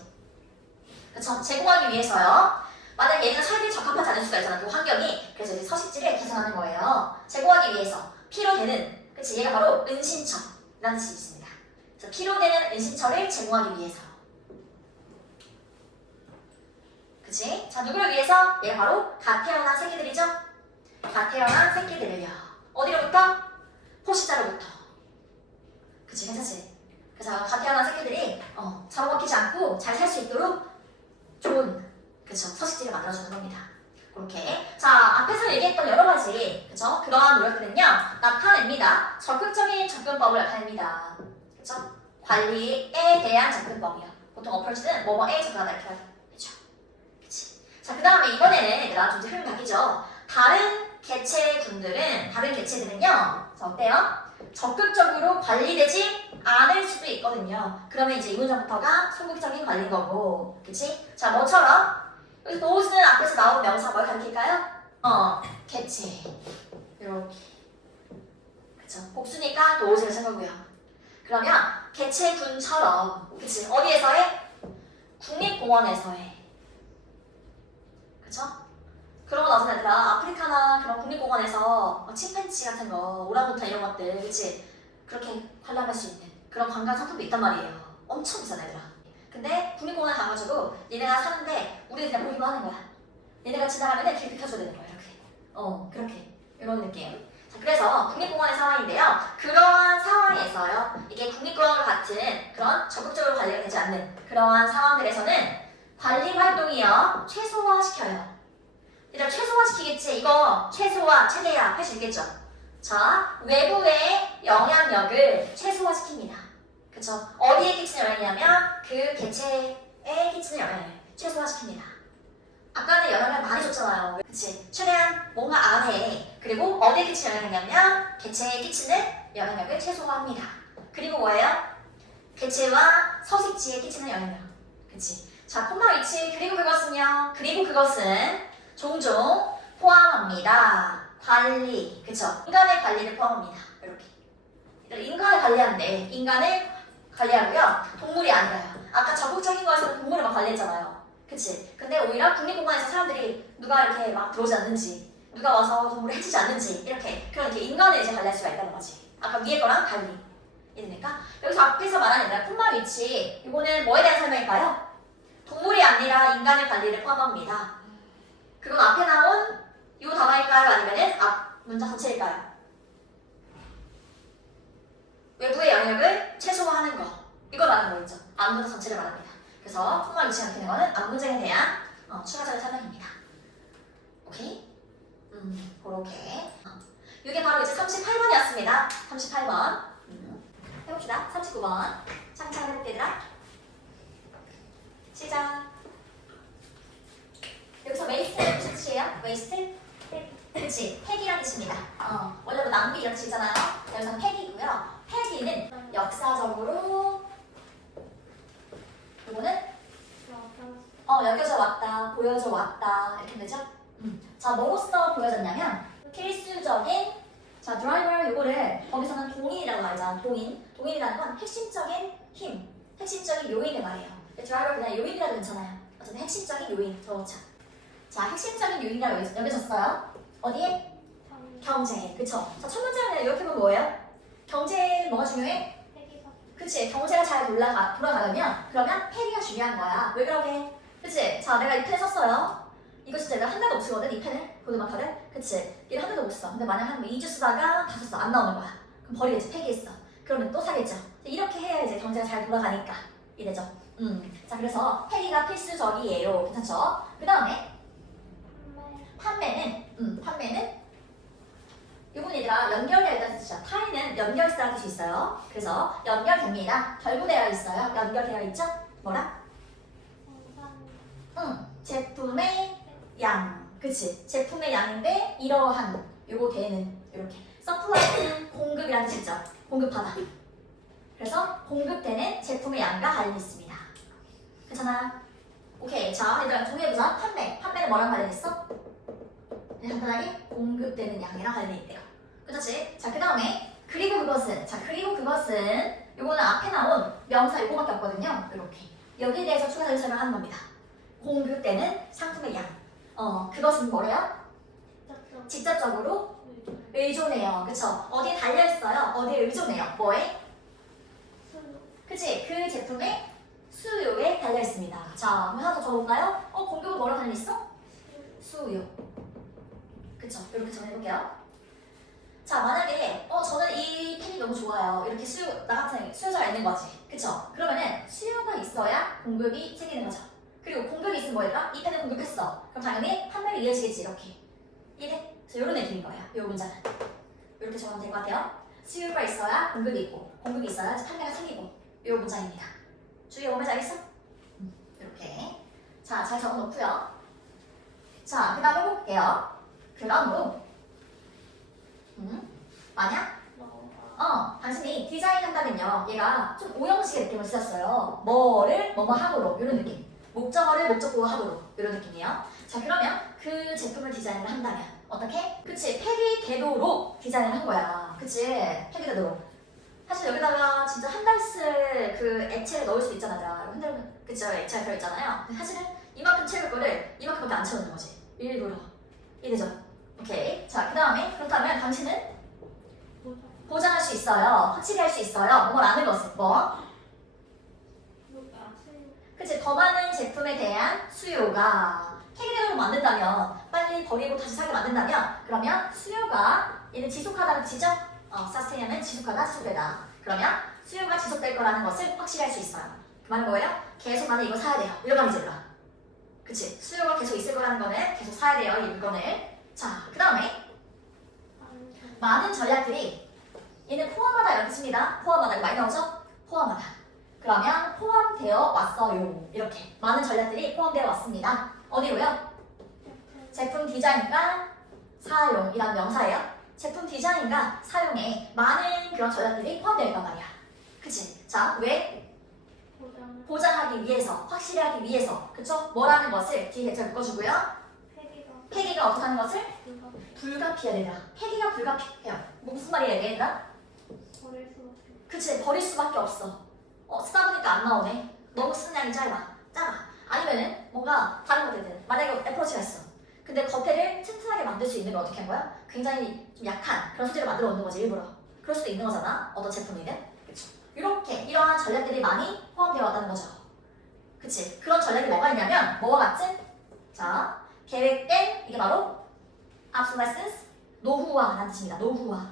그쵸? 제공하기 위해서요. 만약 얘가 살기 적합하지 않을 수가 있잖아. 그 환경이. 그래서 이제 서식지를 개선하는 거예요. 제공하기 위해서 필요되는. 그치? 얘가 바로 은신처라는 뜻이 있습니다. 그래서 필요되는 은신처를 제공하기 위해서. 그치? 자, 누구를 위해서? 얘가 바로 갓 태어난 새끼들이죠? 갓 태어난 새끼들을요. 어디로부터? 포식자로부터. 그치? 괜찮지? 그래서 갓 태어난 새끼들이 잡아먹히지 않고 잘 살 수 있도록 좋은 그쵸? 서식지를 만들어주는 겁니다. 그렇게. 자, 앞에서 얘기했던 여러 가지 그쵸? 그러한 노력들은요 나타냅니다. 적극적인 접근법을 나타냅니다. 그쵸? 관리에 대한 접근법이요. 보통 어프로치는 뭐뭐에 접근하다 이렇게 하죠. 그치? 자, 그 다음에 이번에는 얘들아 좀 흐름이 바뀌죠. 다른 개체들은요 자, 어때요? 적극적으로 관리되지 않을 수도 있거든요. 그러면 이제 이 문장부터가 소극적인 관리인 거고, 그치? 자, 뭐처럼? 여기 도우즈는 앞에서 나온 명사 뭘 가리킬까요? 개체. 이렇게. 그쵸? 복수니까 도우즈를 쓴 거고요. 그러면 개체군처럼, 그치? 어디에서해? 국립공원에서해. 그쵸? 그러고 나서 얘들아 아프리카나 그런 국립공원에서 침팬지 같은 거, 오랑우탄 이런 것들, 그치? 그렇게 관람할 수 있는 그런 관광 상품도 있단 말이에요. 엄청 비싼 애들아. 근데 국립공원에 가가지고 얘네가 사는데 우리는 그냥 보기만 하는 거야. 얘네가 지나가면 길 비켜줘야 되는 거야. 이렇게. 그렇게. 이런 느낌. 자, 그래서 국립공원의 상황인데요. 그러한 상황에서요. 이게 국립공원과 같은 그런 적극적으로 관리가 되지 않는 그러한 상황들에서는 관리 활동이요. 최소화시켜요. 일단 최소화시키겠지. 이거 최소화, 최대화 할 수 있겠죠. 자, 외부의 영향력을 최소화시킵니다. 그쵸? 어디에 끼치는 영향이냐면 그 개체에 끼치는 영향을 최소화시킵니다. 아까는 영향을 많이 줬잖아요. 그치? 최대한 뭔가 안에 그리고 어디에 끼치는 영향이냐면 개체에 끼치는 영향력을 최소화합니다. 그리고 뭐예요? 개체와 서식지에 끼치는 영향력. 그치? 자, 콤마 위치 그리고 그것은 종종 포함합니다. 관리, 그쵸? 인간의 관리를 포함합니다. 이렇게. 인간을 관리하는데 인간을 관리하고요. 동물이 아니라요. 아까 적극적인 거에서는 동물을 막 관리했잖아요. 그치? 근데 오히려 국립공원에서 사람들이 누가 이렇게 막 들어오지 않는지, 누가 와서 동물을 해치지 않는지 이렇게 인간을 이제 관리할 수가 있다는 거지. 아까 위에 거랑 달리. 이해됩니까? 여기서 앞에서 말하는 얘들아 콤마 위치 이거는 뭐에 대한 설명일까요? 동물이 아니라 인간의 관리를 포함합니다. 그건 앞에 나온 이 단어일까요? 아니면은 앞 문장 전체일까요? 외부의 영역을 최소화하는 거. 이걸 말하는 거겠죠. 앞 문장 전체를 말합니다. 그래서 콤마 위치 가리키는 거는 앞 문장에 대한 추가적인 설명입니다. 오케이? 그렇게. 이게 바로 이제 38번이었습니다. 38번. 해봅시다. 39번. 창창 해볼게 얘들아. 시작. 여기서 웨이스트는 무슨 뜻이에요? 웨이스트? 그치, 폐기라는 뜻입니다. 원래 뭐 낭비 이런 뜻이잖아요. 여기서 폐기고요. 폐기는 역사적으로 이거는 여겨져 왔다, 보여져 왔다 이렇게 되죠? 자, 뭐로써 보여졌냐면 필수적인 자 드라이버 요거를 거기서는 동인이라고 말하잖아. 동인이라는 건 핵심적인 힘, 핵심적인 요인을 말해요. 드라이버 그냥 요인이라도 괜찮아요. 어쨌든 핵심적인 요인 자 핵심적인 요인이라고 여겨졌어요. 어디에? 경제. 그쵸? 자 첫 문제는 이렇게 보면 뭐예요? 경제는 뭐가 중요해? 그치? 경제가 잘 돌아가려면 그러면 폐기가 중요한 거야. 왜 그러게? 그치? 자 내가 이 펜을 썼어요. 이거 진짜 내가 한 달도 못 쓰거든 이 펜을. 보드마카를. 그치? 얘를 한 달도 못 써. 근데 만약 한 2주 쓰다가 다 썼어. 안 나오는 거야. 그럼 버리겠지. 폐기했어. 그러면 또 사겠죠. 이렇게 해야 이제 경제가 잘 돌아가니까 이래죠. 자 그래서 폐기가 필수적이에요. 괜찮죠? 그 다음에 판매는 요건 얘들아 연결되어 있다는 뜻이야. 타이는 연결시다는 뜻이 있어요. 그래서 연결됩니다. 결부되어 있어요. 연결되어 있죠? 뭐라? 제품의 양. 그치? 제품의 양인데 이러한 요거 되는 이렇게 서플라이는 공급이라는 뜻이죠. 공급하다. 그래서 공급되는 제품의 양과 관련이 있습니다. 괜찮아? 오케이. 자 얘들아 정리해보자. 판매는 뭐랑 관련이 있어? 간단하게 공급되는 양이랑 관련이 있대요. 그렇지? 자, 그 다음에 그리고 그것은 요거는 앞에 나온 명사 요거밖에 없거든요. 이렇게 여기에 대해서 추가 설명을 하는 겁니다. 공급되는 상품의 양. 그것은 뭐래요? 직접적으로 의존해요. 그쵸? 어디에 달려있어요? 어디에 의존해요? 뭐에? 그치? 그 제품의 수요에 달려있습니다. 자, 하나 더 적어볼까요? 공급은 뭐랑 관련이 있어? 수요. 그쵸? 이렇게 정해볼게요. 자, 만약에 저는 이 펜이 너무 좋아요. 이렇게 나 같은 수요자가 있는 거지. 그쵸? 그러면은 수요가 있어야 공급이 생기는 거죠. 그리고 공급이 있으면 뭐였더라? 이 펜을 공급했어. 그럼 당연히 판매를 이어지겠지. 이렇게. 이해? 그래서 이런 느낌인 거야. 이 문장은. 이렇게 적으면 될 것 같아요. 수요가 있어야 공급이 있고 공급이 있어야 판매가 생기고 이 문장입니다. 주의해 보면 잘했어? 이렇게. 자, 잘 적어놓고요. 자, 그 다음에 해볼게요. 그 다음으로 만약 당신이 디자인한다면요 얘가 좀 오형식의 느낌을 쓰셨어요. 뭐를 뭐뭐 하도록 이런 느낌. 목적어를 목적보호하도록 이런 느낌이에요. 자 그러면 그 제품을 디자인을 한다면 어떻게? 그치 폐기되도록 디자인을 한 거야. 그치 폐기되도록. 사실 여기다가 진짜 한 달 쓸 그 액체를 넣을 수도 있잖아. 흔들면 그쵸 액체가 들어있잖아요. 근데 사실은 이만큼 채울 거를 이만큼밖에 안 채우는 거지. 일부러. 이래죠. 오케이. 자, 그 다음에 그렇다면 당신은 보장할 수 있어요. 확실히 할 수 있어요. 뭘 아는 것은 뭐? 그치 더 많은 제품에 대한 수요가 폐기되도록 만든다면 빨리 버리고 다시 사게 만든다면 그러면 수요가 얘는 지속하다는 뜻이죠? 사스테인은 지속하다, 지속되다. 그러면 수요가 지속될 거라는 것을 확실히 할 수 있어요. 그 말은 뭐예요? 계속 나는 이거 사야 돼요. 이런 말이죠. 그치 수요가 계속 있을 거라는 거는 계속 사야 돼요. 이 물건을. 자, 그 다음에 많은 전략들이 얘는 포함하다 이런 뜻입니다. 포함하다 이거 많이 나오죠? 포함하다. 그러면 포함되어 왔어요. 이렇게 많은 전략들이 포함되어 왔습니다. 어디로요? 제품 디자인과 사용이라는 명사예요. 제품 디자인과 사용에 많은 그런 전략들이 포함되어 있단 말이야. 그치? 자, 왜? 보장하기 위해서, 확실히 하기 위해서. 그쵸? 뭐라는 것을 뒤에 대체 묶어주고요. 폐기가 어떻게 하는 것을? 불가피하다. 폐기가 불가피해요. 뭐 무슨 말이야 얘들아? 그치 버릴 수밖에 없어. 쓰다 보니까 안 나오네. 너무 쓰는 양이 작아. 아니면은 뭔가 다른 것들은 만약에 애플워치가 있어. 근데 겉에를 튼튼하게 만들 수 있는 걸 어떻게 한 거야? 굉장히 좀 약한 그런 소재를 만들어 놓는 거지 일부러. 그럴 수도 있는 거잖아. 어떤 제품이든. 그쵸? 이러한 전략들이 많이 포함되어 왔다는 거죠. 그치? 그런 전략이 뭐가 있냐면 뭐와 같은? 자 계획된 이게 바로 obsolescence 노후화라는 뜻입니다. 노후화.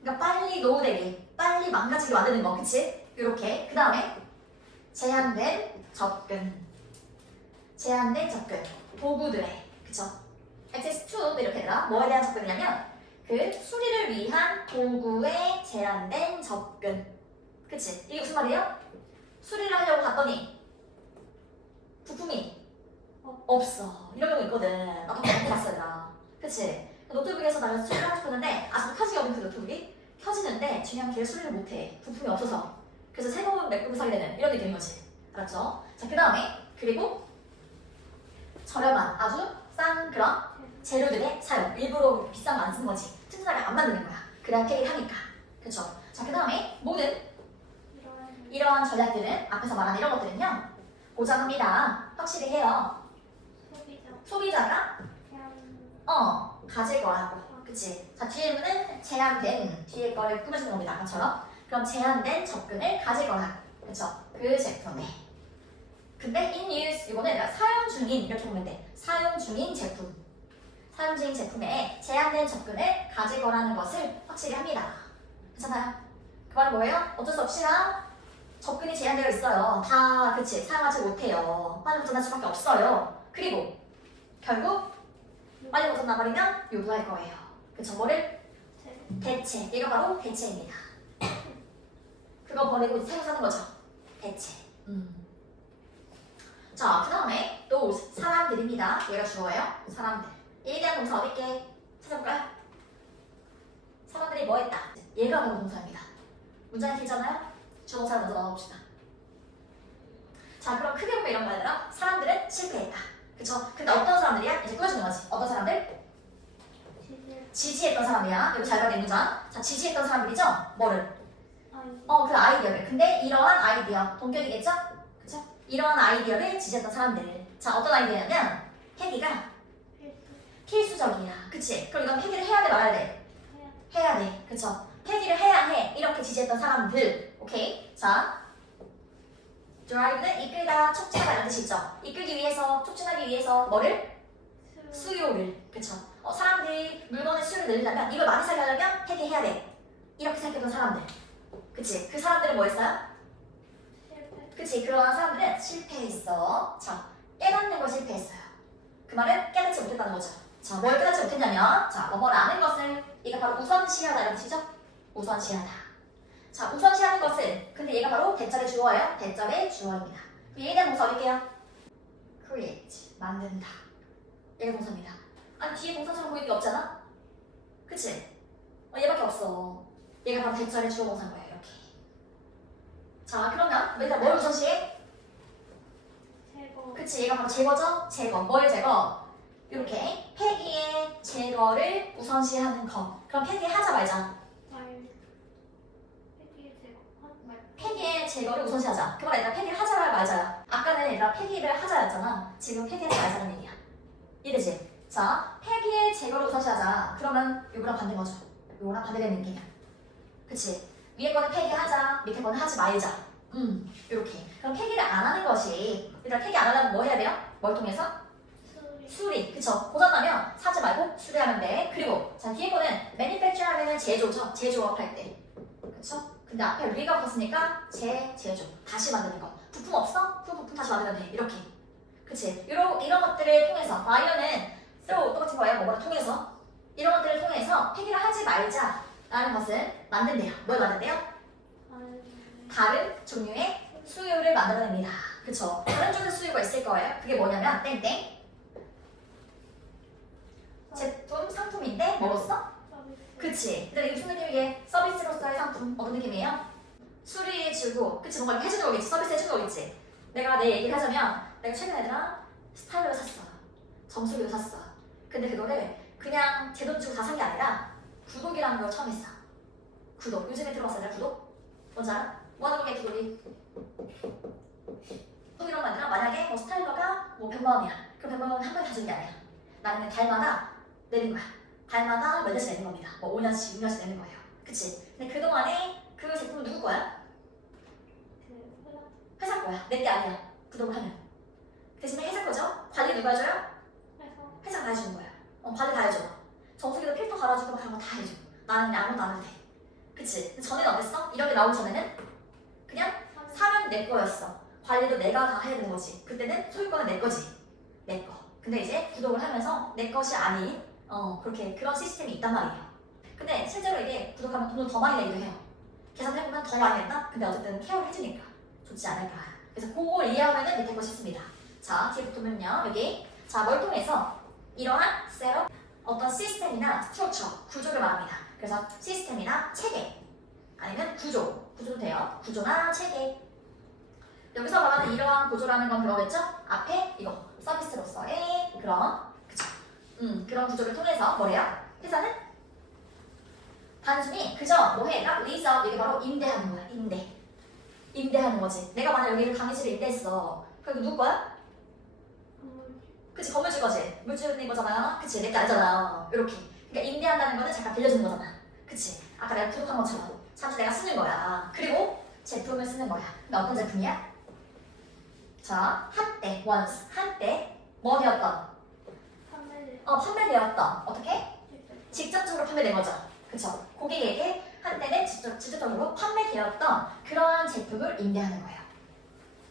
그러니까 빨리 노후되게, 빨리 망가지게 만드는 거, 그치? 이렇게. 그 다음에 제한된 접근. 도구들의, 그쵸? access to 이렇게 되나? 뭐에 대한 접근이냐면 그 수리를 위한 도구의 제한된 접근. 그치? 이게 무슨 말이에요? 수리를 하려고 갔더니 부품이 없어. 이런 경우 있거든. 나도 그런 거 봤어요, 나. 그치? 노트북에서 나를 수리를 하고 싶었는데 아직도 켜지거든, 그 노트북이. 켜지는데 중요한 게 수리를 못해. 부품이 없어서. 그래서 새로운 맥북을 사게 되는 이런 느낌인 거지. 알았죠? 자, 그 다음에 그리고 저렴한, 아주 싼 그런 재료들의 사용. 일부러 비싼 거 안 쓰는 거지. 튼튼하게 안 만드는 거야. 그래야 폐기를 하니까. 그쵸? 자, 그 다음에 모든 이러한 전략들은 앞에서 말한 이런 것들은요. 보장합니다. 확실히 해요. 소비자가 가질 거라고. 그치? 자, 뒤에 문은 제한된 뒤에 거를 꾸며주는 겁니다. 아까처럼. 그럼 제한된 접근을 가질 거라고. 그쵸? 그 제품에. 근데 in use 이거는 사용 중인 이렇게 보면 돼. 사용 중인 제품. 사용 중인 제품에 제한된 접근을 가질 거라는 것을 확실히 합니다. 괜찮아요? 그 말은 뭐예요? 어쩔 수 없이나 접근이 제한되어 있어요. 다 그치? 사용하지 못해요. 빨리 벗어날 수밖에 없어요. 그리고 결국 빨리 벗어나버리면 요구할 거예요. 그쵸? 뭐를? 대체. 얘가 바로 대체입니다. 그거 버리고 새로 사는 거죠. 대체. 자, 그 다음에 또 사람들입니다. 얘가 주어예요. 사람들. 얘에 대한 동사 어딨게? 찾아볼까요? 사람들이 뭐 했다? 얘가 바로 동사입니다. 문장이 길잖아요? 주어동사 먼저 나눠봅시다. 자, 그럼 크게 보면 이런 말들아. 사람들은 실패했다. 그쵸? 근데 어떤 사람들이야? 이제 꾸며주는 거지. 어떤 사람들? 지지했던 사람이야. 여기 잘 봐야 돼, 문장. 자, 지지했던 사람들이죠? 뭐를? 그 아이디어를. 근데 이러한 아이디어. 동격이겠죠? 그쵸? 이러한 아이디어를 지지했던 사람들. 자, 어떤 아이디어냐면 폐기가 필수적이야. 그치? 그럼 이건 폐기를 해야 돼, 말아야 돼? 해야 돼. 그쵸? 폐기를 해야 해. 이렇게 지지했던 사람들. 오케이? 자, drive는 이끌다, 촉진하다 이런 뜻이 있죠? 이끌기 위해서, 촉진하기 위해서 뭐를? 수요를. 그쵸? 사람들이 물건의 수요를 늘리려면 이걸 많이 사게 하려면 폐기해야 돼. 이렇게 생각했던 사람들. 그치? 그 사람들은 뭐 했어요? 그치? 그러한 사람들은 실패했어. 자, 깨닫는 걸 실패했어요. 그 말은 깨닫지 못했다는 거죠. 자, 뭘 깨닫지 못했냐면 자, 뭐라는 것을 얘가 바로 우선시하다 이런 뜻이죠? 우선시하다. 자, 우선시하는 것을 근데 얘가 바로 대절의 주어예요. 대절의 주어입니다. 그럼 얘에 대한 동사 어딜게요? create. 만든다. 얘가 동사입니다. 아니 뒤에 동사처럼 보이는 게 없잖아? 그치? 얘밖에 없어. 얘가 바로 대절의 주어 동사인 거예요. 이렇게. 자, 그러면 얘가 뭘 우선시해? 제거. 그치? 얘가 바로 제거죠? 제거. 뭘 제거? 이렇게 폐기의 제거를 우선시하는 것. 그럼 폐기하자 말자. 폐기의 제거를 우선시하자. 그 말 얘들아 폐기를 하자 말자야. 아까는 얘들아 폐기를 하자였잖아. 지금 폐기하지 말자는 얘기야. 이해되지? 자, 폐기의 제거를 우선시하자. 그러면 요거랑 반대인 거죠. 요거랑 반대되는 느낌이야. 그치? 위에 거는 폐기하자. 밑에 거는 하지 말자. 요렇게. 그럼 폐기를 안 하는 것이 얘들아 폐기 안 하려면 뭐 해야 돼요? 뭘 통해서? 수리. 그쵸? 고장나면 사지 말고 수리하면 돼. 그리고 자 뒤에 거는 manufacture 하면은 제조죠. 제조업할 때. 그쵸? 근데 앞에 리가 붙었으니까 제조. 다시 만드는 거. 부품 없어? 부품 다시 만들면 돼. 이렇게. 그치? 이런 것들을 통해서 바이어는 through 똑같은 거예요. 뭐를 통해서. 이런 것들을 통해서 폐기를 하지 말자라는 것을 만든대요. 뭘 만든대요? 다른 종류의 수요를 만들어냅니다. 그쵸? 다른 종류의 수요가 있을 거예요. 그게 뭐냐면 땡땡. 제품, 상품인데 뭐로써? 그치? 근데 이게 무슨 느낌이게? 서비스로서의 상품 어떤 느낌이에요? 수리해주고 그치? 뭔가 해주는 거겠지? 서비스 해주는 거겠지? 내가 내 얘기를 하자면 내가 최근에 얘들아 스타일러를 샀어. 정수기도 샀어. 근데 그거를 그냥 제 돈 주고 다 산 게 아니라 구독이라는 걸 처음 했어. 구독. 요즘에 들어봤어 얘들아 구독? 뭔지 알아? 뭐 하는 게 구독이? 구독이란 거 아니라 만약에 뭐 스타일러가 뭐 100만 원이야. 그럼 100만 원 한 번에 다 주는 게 아니야. 나는 달마다 내는 거야. 달마다 몇 년씩 내는 겁니다. 뭐 5년씩, 6년씩 내는 거예요. 그치? 근데 그동안에 그 제품은 누구 거야? 회사 거야. 내 게 아니야. 구독을 하면. 대신에 회사 거죠? 관리 누가 해줘요? 회사가 다 해주는 거야. 관리 다 해줘. 정수기도 필터 갈아주고 막 그런 거 다 해줘. 나는 그냥 아무것도 안 해도 돼. 그치? 근데 전에는 어땠어? 이런 게 나오기 전에는 그냥 사면 내 거였어. 관리도 내가 다 해야 되는 거지. 그때는 소유권은 내 거지. 내 거. 근데 이제 구독을 하면서 내 것이 아닌 그렇게 그런 시스템이 있단 말이에요. 근데 실제로 이게 구독하면 돈을 더 많이 내기도 해요. 계산해보면 더 많이 냈나? 근데 어쨌든 케어를 해주니까 좋지 않을까. 그래서 그걸 이해하면 밑에 거 싶습니다. 자, 뒤에 보면요. 여기 자, 뭘 통해서 이러한 셋업 어떤 시스템이나 스트럭처, 구조를 말합니다. 그래서 시스템이나 체계 아니면 구조도 돼요. 구조나 체계. 여기서 말하는 이러한 구조라는 건 그거겠죠? 앞에 이거 서비스로서의 그런 그쵸? 그런 구조를 통해서 뭐래요? 회사는 단순히 그저 뭐해? 딱 lease out 이게 바로 임대하는 거야. 임대하는 거지. 내가 만약 여기를 강의실을 임대했어. 그럼 누구 거야? 그치, 건물주 거지. 물주인 거잖아. 그치, 내 게 아니잖아. 이렇게. 그러니까 임대한다는 거는 잠깐 빌려주는 거잖아. 그치? 아까 내가 부족한 것처럼 잠시 내가 쓰는 거야. 그리고 제품을 쓰는 거야. 근데 어떤 제품이야? 자, 한때, once, 한때 뭐 되었던? 판매되었던. 어떻게? 직접적으로 판매된 거죠. 그쵸? 고객에게 한때는 직접적으로 판매되었던 그러한 제품을 임대하는 거예요.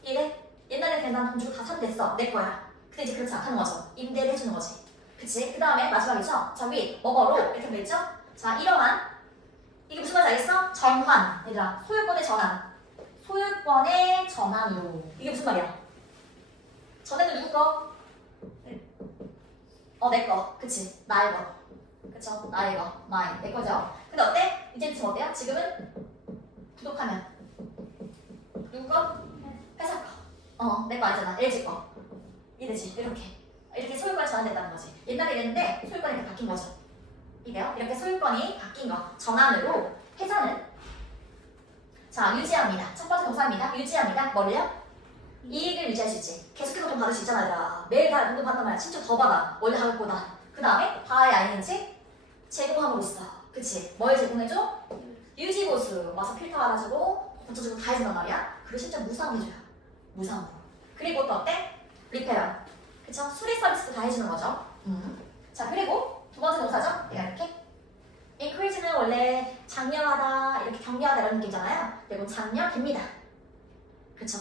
이래? 옛날에 그냥 난 돈 주고 다 사면 됐어. 내 거야. 근데 이제 그렇지 않다는 거죠. 임대를 해주는 거지. 그치? 그 다음에 마지막이죠? 자, 위, 뭐뭐로 이렇게 돼 있죠? 자, 이러한 이게 무슨 말인지 알겠어? 전환. 얘들아, 소유권의 전환. 소유권의 전환으로. 이게 무슨 말이야? 전에는 누구 거? 내 거. 그치? 나의 거. 그쵸? 나의 거. mine. 내 거죠? 근데 어때? 이제 지금 어때요? 지금은 구독하면 누구 거? 회사 거. 내 거 아니잖아. LG 거. 이래지. 이렇게 소유권이 전환된다는 거지. 옛날에 이랬는데 소유권이 이렇게 바뀐 거죠. 이래요? 이렇게 소유권이 바뀐 거. 전환으로 회사는 자, 유지합니다. 첫 번째 동사입니다. 유지합니다. 뭐를요? 이익을 유지할 수 있지. 계속해서 돈 받을 수 있잖아, 얘들아. 매일 다 돈 받는 말이야. 심지어 더 받아. 원래 가격보다. 그 다음에 바의 아이는지 제공함으로써. 그치? 뭘 제공해줘? 유지보수. 와서 필터 알아주고 고쳐주고 다 해준단 말이야. 그리고 심지어 무상으로 해줘요. 무상으로. 그리고 또 어때? 리페어. 그쵸? 수리 서비스도 다 해주는 거죠. 자, 그리고 두 번째 동사죠? 내가 이렇게 increase는 원래 장려하다, 이렇게 격려하다 이런 느낌이잖아요. 이건 장려됩니다. 그쵸?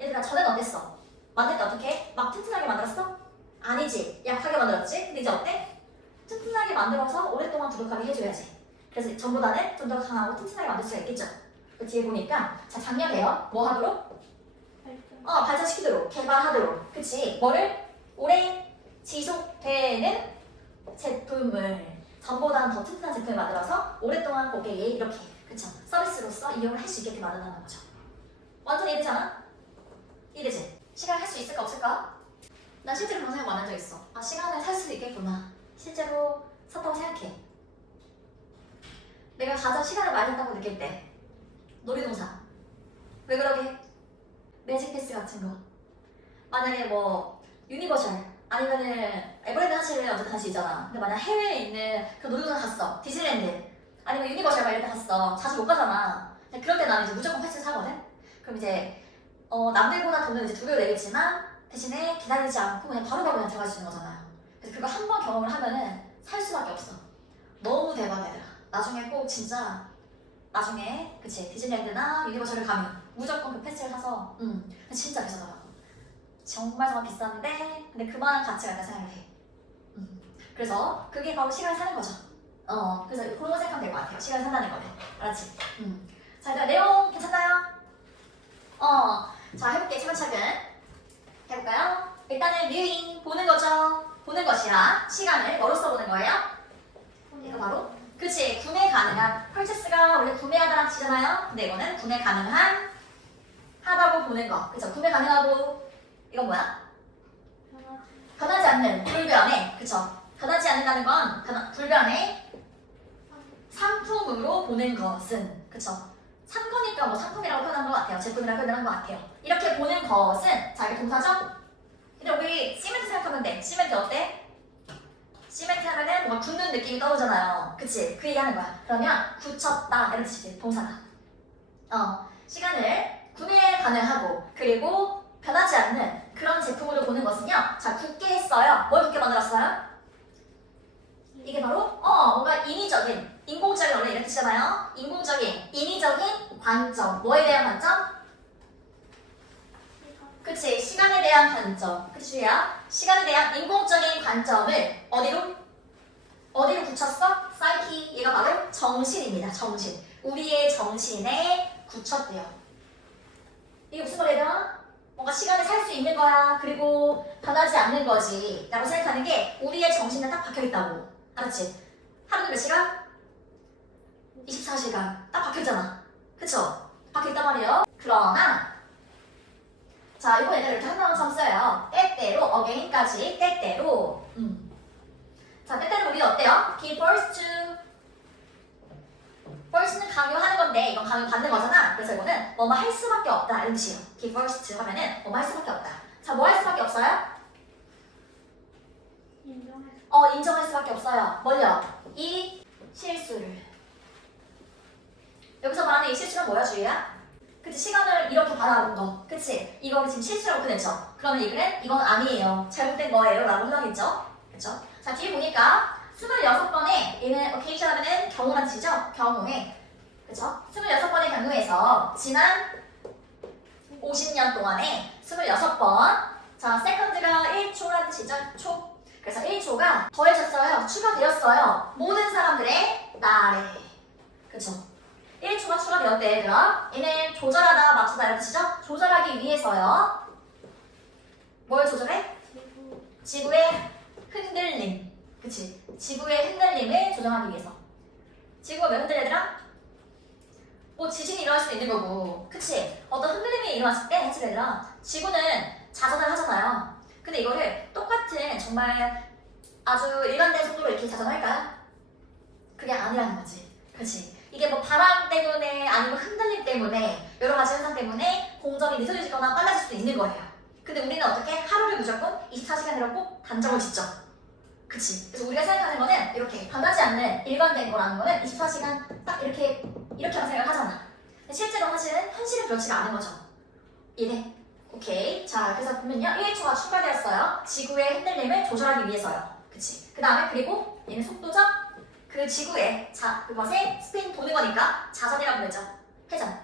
얘들아, 전에는 어땠어? 만들 때 어떻게? 막 튼튼하게 만들었어? 아니지. 약하게 만들었지? 근데 이제 어때? 튼튼하게 만들어서 오랫동안 구독하게 해줘야지. 그래서 전보다는 좀 더 강하고 튼튼하게 만들 수가 있겠죠? 그 뒤에 보니까 자, 장려돼요. 뭐 하도록? 발전시키도록, 개발하도록. 그치? 뭐를? 오래 지속되는 제품을 전보다는 더 튼튼한 제품을 만들어서 오랫동안 고객이 이렇게 그쵸? 서비스로서 이용을 할 수 있게끔 만든다는 거죠. 완전 이해되지 않아? 이해되지? 시간 할 수 있을까 없을까? 난 실제로 그런 생각 많이 한 적 있어. 아, 시간을 살 수도 있겠구나. 실제로 샀다고 생각해. 내가 가장 시간을 많이 샀다고 느낄 때 놀이동산. 왜 그러게? 매직 패스 같은 거. 만약에 뭐 유니버셜 아니면은 에버랜드 하체를 어쨌든 갈 수 있잖아. 근데 만약 해외에 있는 그 놀이동산 갔어. 디즈니랜드 아니면 유니버셜 막 이런 데 갔어. 자주 못 가잖아. 근데 그럴 때 나는 이제 무조건 패스 사거든. 그럼 이제 남들보다 돈을 이제 2배로 내겠지만 대신에 기다리지 않고 그냥 바로바로 그냥 들어갈 수 있는 거잖아요. 그래서 그거 한 번 경험을 하면은 살 수밖에 없어. 너무 대박이더라. 나중에 꼭 진짜 나중에 그치 디즈니랜드나 유니버셜을 가면 무조건 그 패스를 사서 근데 진짜 비싸더라고. 정말 비싼데 근데 그만한 가치가 있다 생각이 돼. 그래서 그게 바로 시간을 사는 거죠. 그래서 그런 거 생각하면 될 것 같아요. 시간을 산다는 거는. 알았지? 자, 일단 내용 괜찮나요? 자, 해볼게. 차근차근 해볼까요? 일단은 viewing 보는 거죠. 보는 것이라 시간을 뭐로써 보는 거예요? 이거 바로 그치 구매 가능한 purchase가 원래 구매하다랑 치잖아요. 근데 이거는 구매 가능한 하다고 보는 거. 그쵸? 구매 가능하고 이건 뭐야? 변하지 않는 불변의 그쵸? 변하지 않는다는 건 불변의 상품으로 보는 것은 그쵸? 산 거니까 뭐 상품이라고 표현한 것 같아요. 제품이라고 표현한 것 같아요. 이렇게 보는 것은 자 이게 동사죠? 근데 우리 시멘트 생각하면 돼. 시멘트 어때? 시멘트 하면은 뭔가 굳는 느낌이 떠오르잖아요. 그치? 그 얘기 하는 거야. 그러면 굳혔다 이런 뜻이지 동사가. 시간을 구매 가능하고 그리고 변하지 않는 그런 제품으로 보는 것은요. 자 굳게 했어요. 뭘 굳게 만들었어요? 이게 바로 뭔가 인위적인 인공적인 원래 이런 뜻이잖아요. 인공적인 인위적인 관점. 뭐에 대한 관점? 그치 시간에 대한 관점. 그치 야 시간에 대한 인공적인 관점을 어디로 붙였어? 사이키 얘가 바로 정신입니다. 정신 우리의 정신에 굳혔대요. 이게 무슨 말이야? 뭔가 시간을 살 수 있는 거야. 그리고 변하지 않는 거지 라고 생각하는 게 우리의 정신에 딱 박혀있다고. 알았지? 하루는 몇 시간? 24시간 딱 박혀있잖아. 그쵸? 박혀있단 말이에요. 그러나 자 이거 얘들 이렇게 한 단어처럼 써요. 때때로 again까지 때때로 자, 때때로 우리 어때요? He forced to. force는 강요하는 건데 이건 강요 받는 거잖아. 그래서 이거는 뭐뭐 할 수밖에 없다 이런 뜻이에요. He forced to 하면은 뭐뭐 할 수밖에 없다. 자, 뭐 할 수밖에 없어요? 인정했어. 인정할 수밖에 없어요. 뭘요? 이 실수를. 여기서 말하는 이 실수는 뭐야, 주희야? 그치, 시간을 이렇게 바라본 거. 그치? 이거를 지금 실수라고 표현했죠? 그러면 이 글은 이건 아니에요. 잘못된 거예요. 라고 생각했죠? 그쵸? 자, 뒤에 보니까 26번에 얘는 occasion 하면은 경우란 뜻이죠? 경우에. 그쵸? 26번의 경우에서 지난 50년 동안에 26번. 자, second가 1초란 뜻이죠? 초. 그래서 1초가 더해졌어요. 추가되었어요. 모든 사람들의 날에. 그쵸? 1초가 추가되었대, 얘들아. 얘는 조절하다, 맞추다 이런 뜻이죠? 조절하기 위해서요. 뭘 조절해? 지구의 흔들림. 그치? 지구의 흔들림을 조정하기 위해서. 지구가 왜 흔들려, 얘들아? 뭐 지진이 일어날 수도 있는 거고. 그치? 어떤 흔들림이 일어났을 때, 사실 얘들아, 지구는 자전을 하잖아요. 근데 이거를 똑같은 정말 아주 일관된 속도로 이렇게 자전할까요? 그게 아니라는 거지. 그치? 이게 뭐 바람 때문에 아니면 흔들림 때문에 여러 가지 현상 때문에 공정이 늦어지거나 빨라질 수도 있는 거예요. 근데 우리는 어떻게 하루를 무조건 24시간이라고 꼭 단정을 짓죠. 그치? 그래서 우리가 생각하는 거는 이렇게 변하지 않는 일관된 거라는 거는 24시간 딱 이렇게만 생각을 하잖아. 근데 실제로 사실은 현실은 그렇지가 않은 거죠. 이해? 오케이. 자, 그래서 보면요. 1초가 추가되었어요. 지구의 흔들림을 조절하기 위해서요. 그치? 그 다음에 그리고 얘는 속도죠? 그 지구에 그것에 스핀 도는 거니까 자전이라고 부르죠. 회전.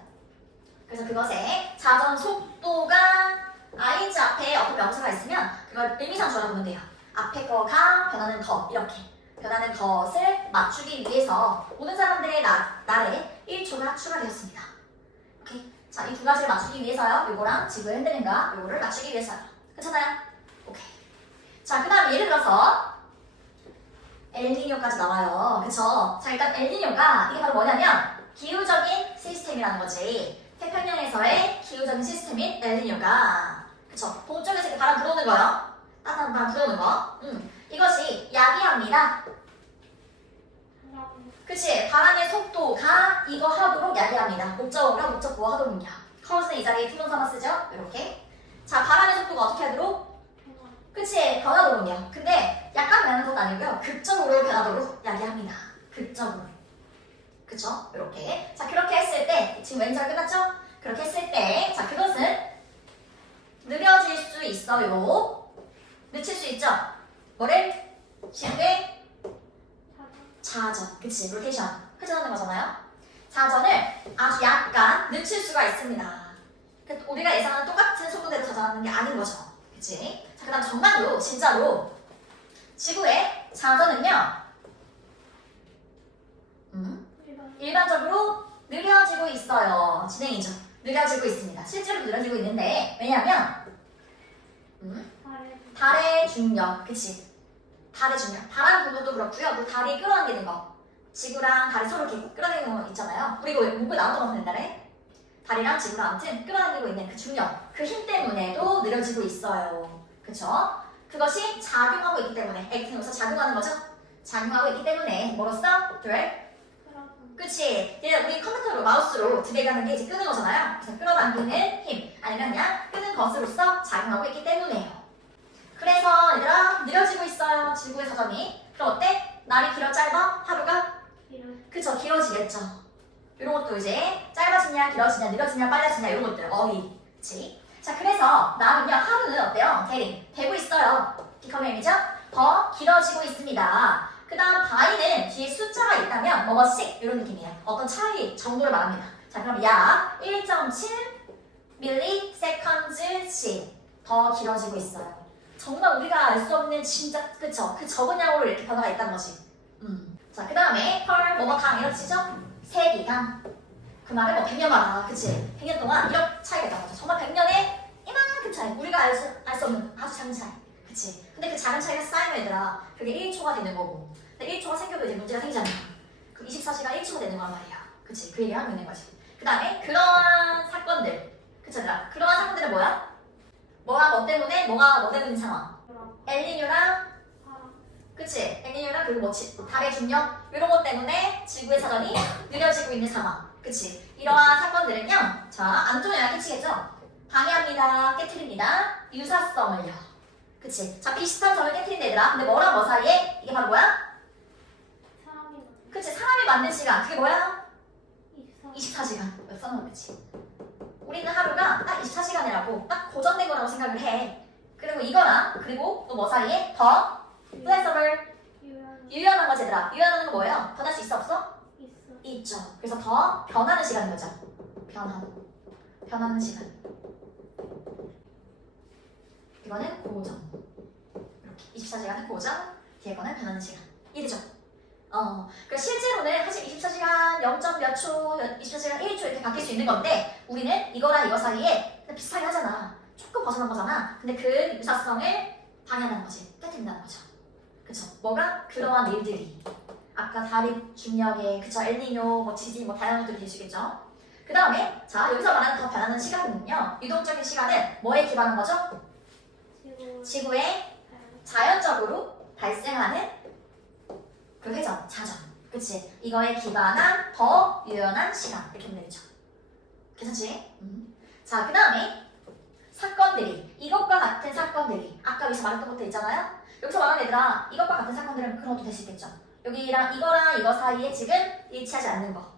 그래서 그것에 자전 속도가 ing 앞에 어떤 명사가 있으면 그걸 의미상주어라고 보면 돼요. 앞에 거가 변하는 것 이렇게 변하는 것을 맞추기 위해서 모든 사람들의 날에 1초가 추가되었습니다. 오케이. 자, 이 두 가지를 맞추기 위해서요. 요거랑 지구의 흔들림과 요거를 맞추기 위해서요. 괜찮아요? 오케이. 자, 그 다음 예를 들어서 엘니뇨까지 나와요. 그쵸? 자, 일단 엘니뇨가 이게 바로 뭐냐면 기후적인 시스템이라는 거지. 태평양에서의 기후적인 시스템인 엘니뇨가 그쵸? 동쪽에서 이렇게 바람 불어오는 거요. 따뜻한 바람 불어오는 거. 이것이 야기합니다. 그치? 바람의 속도가 이거 하도록 야기합니다. 목적어가 목적보호 하도록이야. 커스는 이 자리에 투동사만 쓰죠? 이렇게. 자, 바람의 속도가 어떻게 하도록? 그치? 변하도록요. 근데 약간 변하는 것도 아니고요. 극적으로 변하도록 야기합니다. 극적으로. 그쵸? 이렇게. 자, 그렇게 했을 때, 지금 왼절 끝났죠? 그렇게 했을 때, 자, 그것은 느려질 수 있어요. 늦출 수 있죠? 뭐를? 지구의 자전. 그치? 로테이션. 회전하는 거잖아요? 자전을 아주 약간 늦출 수가 있습니다. 우리가 예상하는 똑같은 속도대로 자전하는 게 아닌 거죠. 그치? 자, 그 다음 정말로, 진짜로 지구의 자전은요 일반적으로 느려지고 있어요. 진행이죠. 느려지고 있습니다. 실제로 느려지고 있는데 왜냐하면 달의 중력, 그치? 달의 중력, 바람 부분도 그렇고요. 그 달이 끌어당기는 거, 지구랑 달이 서로 이렇게 끌어당기는 거 있잖아요. 우리 이거 목표에 나왔던 것 같은 옛날에 달이랑 지구랑 아무튼 끌어당기고 있는 그 중력, 그 힘 때문에도 느려지고 있어요. 그쵸? 그것이 작용하고 있기 때문에, 액팅으로서 작용하는 거죠? 작용하고 있기 때문에 뭐로써? 그치? 얘 우리 컴퓨터로 마우스로 드래그하는 게 이제 끄는 거잖아요. 그래서 끌어당기는 힘 아니면 그냥 끄는 것으로서 작용하고 있기 때문에요. 그래서 얘들아 느려지고 있어요. 지구의 자전이. 그럼 어때? 날이 길어 짧아? 하루가? 그쵸? 길어지겠죠. 이런 것도 이제 짧아지냐 길어지냐 느려지냐 빨라지냐 이런 것들 어휘. 그치? 자, 그래서 나는요 하루는 어때요? 되고 있어요. becoming이죠? 더 길어지고 있습니다. 그 다음 by는 뒤에 숫자가 있다면 뭐뭐씩 이런 느낌이에요. 어떤 차이 정도를 말합니다. 자, 그럼 약 1.7 milliseconds씩 더 길어지고 있어요. 정말 우리가 알 수 없는 진짜 그쵸? 그 적은 양으로 이렇게 변화가 있다는 거지. 자, 그 다음에 per 뭐뭐강 이런 뜻이죠? 세기강. 그 말은 뭐 100년 말아. 그치? 100년 동안 이런 차이가 있다는 거죠. 정말 100년에 이만큼 차이. 우리가 알 수 없는 아주 작은 차이. 그치? 근데 그 작은 차이가 쌓이면 얘들아 그게 1초가 되는 거고. 근데 1초가 생겨도 이제 문제가 생기잖아. 그 24시간 1초가 되는 거란 말이야. 그치? 그 얘기를 하고 있는 거지. 그 다음에 그러한 사건들. 그치 얘들아? 그러한 사건들은 뭐야? 뭐가 뭐 때문에 뭐가 뭐 되는 상황. 엘니뇨랑 그치? 백리유랑 그리고 뭐 달의 중력 이런 것 때문에 지구의 사전이 느려지고 있는 상황. 그치? 이러한 사건들은요. 자, 안쪽에 영향 끼치겠죠? 방해합니다. 깨트립니다. 유사성을요. 그치? 자, 비슷한 점을 깨트린다 얘들아. 근데 뭐랑 뭐 사이에? 이게 바로 뭐야? 사람이 그치? 사람이 만든 시간. 그게 뭐야? 24. 24시간. 왜 써놓겠지? 우리는 하루가 딱 24시간이라고 딱 고정된 거라고 생각을 해. 그리고 이거랑 그리고 또 뭐 사이에? 더 플렉서블 유연한 거지 얘들아. 유연한 건 뭐예요? 변할 수 있어 없어? 있어. 있죠. 그래서 더 변하는 시간인 거죠. 변하는 시간. 이거는 고정. 이렇게 24시간은 고정, 뒤에 거는 변하는 시간. 이해되죠? 그러니까 실제로는 사실 24시간 0. 몇 초, 24시간 1초 이렇게 바뀔 수 있는 건데 우리는 이거랑 이거 사이에 비슷하게 하잖아. 조금 벗어난 거잖아. 근데 그 유사성을 방해하는 거지. 깨뜨린다는 거죠. 그쵸? 뭐가? 그러한 일들이 아까 다리 중력에 그쵸? 엘니뇨, 뭐 지진, 뭐 다양한 것들이 계시겠죠? 그 다음에 자 여기서 말하는 더 변하는 시간은요. 유동적인 시간은 뭐에 기반한 거죠? 지구에 자연적으로 발생하는 그 회전, 자전. 그치? 이거에 기반한 더 유연한 시간. 이렇게 보면 되죠. 괜찮지? 자, 그 다음에 사건들이 이것과 같은 사건들이 아까 여기서 말했던 것들 있잖아요. 여기서 말하는 얘들아 이것과 같은 사건들은 그런 것도 될 수 있겠죠. 여기랑 이거랑 이거 사이에 지금 일치하지 않는 거.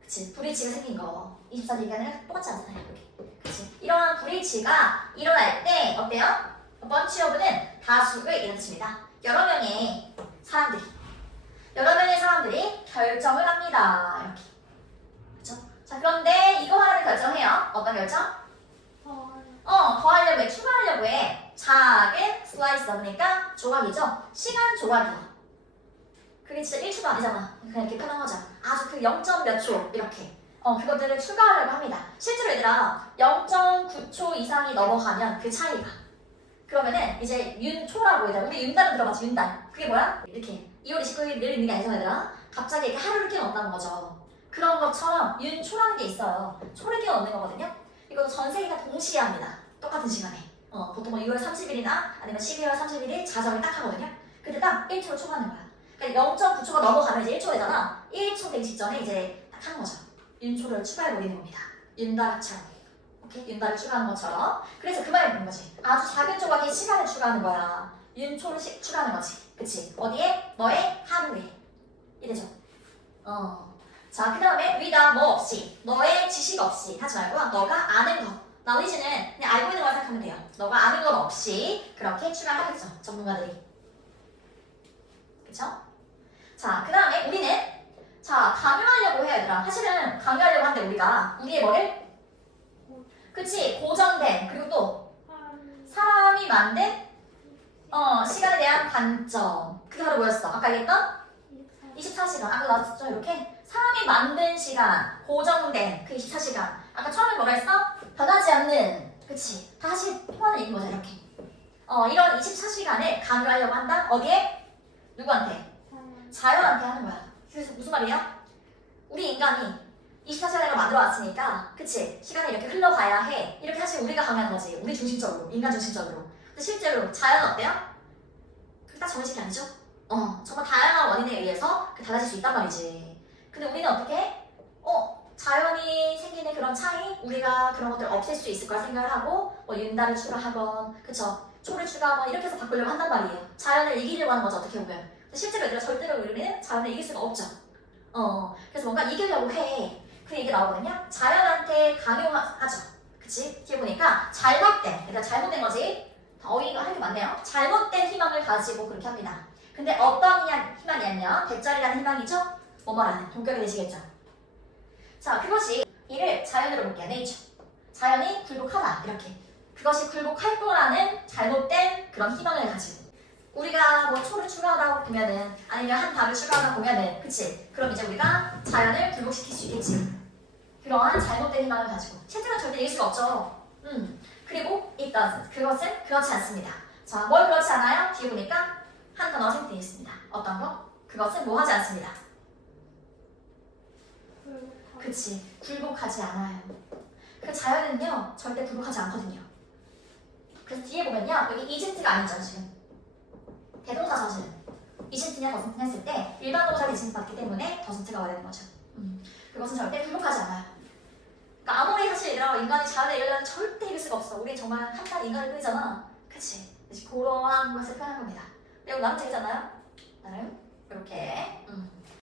그치? 불일치가 생긴 거. 24시간은 똑같지 않잖아요. 여기. 그치? 이러한 불일치가 일어날 때 어때요? 번치 오브는 다수를 이런 뜻입니다. 여러 명의 사람들이 결정을 합니다. 이렇게. 그쵸? 자, 그런데 이거 하나를 결정해요. 어떤 결정? 더하려고 해, 추가하려고 해. 작은 슬라이스 넣으니까 조각이죠? 시간 조각이요. 그게 진짜 1초도 아니잖아. 그냥 이렇게 편한 거죠. 아주 그 0. 몇 초, 이렇게. 그것들을 추가하려고 합니다. 실제로 얘들아, 0.9초 이상이 넘어가면 그 차이가. 그러면은 이제 윤초라고 얘들아. 우리 윤달은 들어봤지, 윤달. 그게 뭐야? 이렇게 2월 29일 늘 있는 게 아니잖아, 얘들아. 갑자기 이렇게 하루를 끼워 넣는다는 거죠. 그런 것처럼 윤초라는 게 있어요. 초를 끼워 넣는 거거든요. 이것도 전 세계가 동시에 합니다. 똑같은 시간에. 보통 뭐 6월 30일이나 아니면 12월 31일 자정을 딱 하거든요. 근데 딱 1초를 초과하는 거야. 그러니까 0.9초가 넘어가면 이제 1초되잖아. 1초 되기 직전에 이제 딱 하는 거죠. 윤초를 추가해버리는 겁니다. 윤달처럼. 오케이? 윤달을 추가하는 것처럼. 그래서 그 말이 있는 거지. 아주 작은 조각의 시간을 추가하는 거야. 윤초를 추가하는 거지. 그치? 어디에? 너의 하루에. 이래죠? 자, 그 다음에 위다 뭐 없이, 너의 지식 없이 하지 말고 너가 아는 거. knowledge는 그냥 알고 있는 걸 생각하면 돼요. 너가 아는 건 없이 그렇게 추가하겠죠. 전문가들이. 그쵸? 자, 그 다음에 우리는 자, 강요하려고 해요, 얘들아. 사실은 강요하려고 하는데 우리가 우리의 뭐를? 그치? 고정된 그리고 또 사람이 만든 시간에 대한 관점. 그게 바로 뭐였어? 아까 얘기했던? 24시간. 아까 나왔죠? 이렇게? 사람이 만든 시간, 고정된 그 24시간. 아까 처음에 뭐라 했어? 변하지 않는. 그치? 다시 통하는 얘기인 거죠, 이렇게. 이런 24시간을 강요하려고 한다? 어디에? 누구한테? 자연한테 하는 거야. 그래서 무슨 말이에요? 우리 인간이 24시간을 만들어 왔으니까, 그치? 시간이 이렇게 흘러가야 해. 이렇게 사실 우리가 강요하는 거지. 우리 중심적으로, 인간 중심적으로. 근데 실제로 자연은 어때요? 그게 딱 정해진 게 아니죠? 정말 다양한 원인에 의해서 달라질 수 있단 말이지. 근데 우리는 어떻게? 자연이 생기는 그런 차이, 우리가 그런 것들을 없앨 수 있을 거라 생각을 하고, 뭐 윤달을 추가하건, 그쵸? 초를 추가하건 이렇게 해서 바꾸려고 한단 말이에요. 자연을 이기려고 하는 거죠, 어떻게 보면. 근데 실제로 얘들아 절대로 우리는 자연을 이길 수가 없죠. 그래서 뭔가 이기려고 해. 그 얘기 나오거든요. 자연한테 강요하죠. 그치? 뒤에 보니까 잘못된, 얘들아 잘못된 거지. 어휘가 할 게 많네요. 잘못된 희망을 가지고 그렇게 합니다. 근데 어떤 희망이냐면 대절이라는 희망이죠? 뭐 말하는 동격이 되시겠죠? 자, 그것이 이를 자연으로 볼게요. 네이처. 자연이 굴복하다 이렇게. 그것이 굴복할 거라는 잘못된 그런 희망을 가지고 우리가 뭐 초를 추가하다 보면은 아니면 한 달을 추가하다 보면은 그치? 그럼 이제 우리가 자연을 굴복시킬 수 있겠지. 그러한 잘못된 희망을 가지고 실제로 절대 이길 수가 없죠. 그리고 일단 그것은 그렇지 않습니다. 자, 뭘 그렇지 않아요? 뒤에 보니까 한 단어가 생략되어 있습니다. 어떤 거? 그것은 뭐 하지 않습니다. 그치, 굴복하지 않아요. 그 자연은요 절대 굴복하지 않거든요. 그래서 뒤에 보면요 여기 이집트가 아니죠 지금 대동사 사실은 이신트냐 더신트냐 했을 때 일반 동사 대신트 받기 때문에 더신트가 와야 되는 거죠. 그것은 절대 불복하지 않아요. 그러니까 아무리 사실 얘들아 인간이 자연에 이르려면 절대 이길 수가 없어. 우리 정말 한낱 인간일 뿐이잖아. 그치? 그러한 것을 표현한 겁니다. 매우 나름 책이잖아요? 나름 이렇게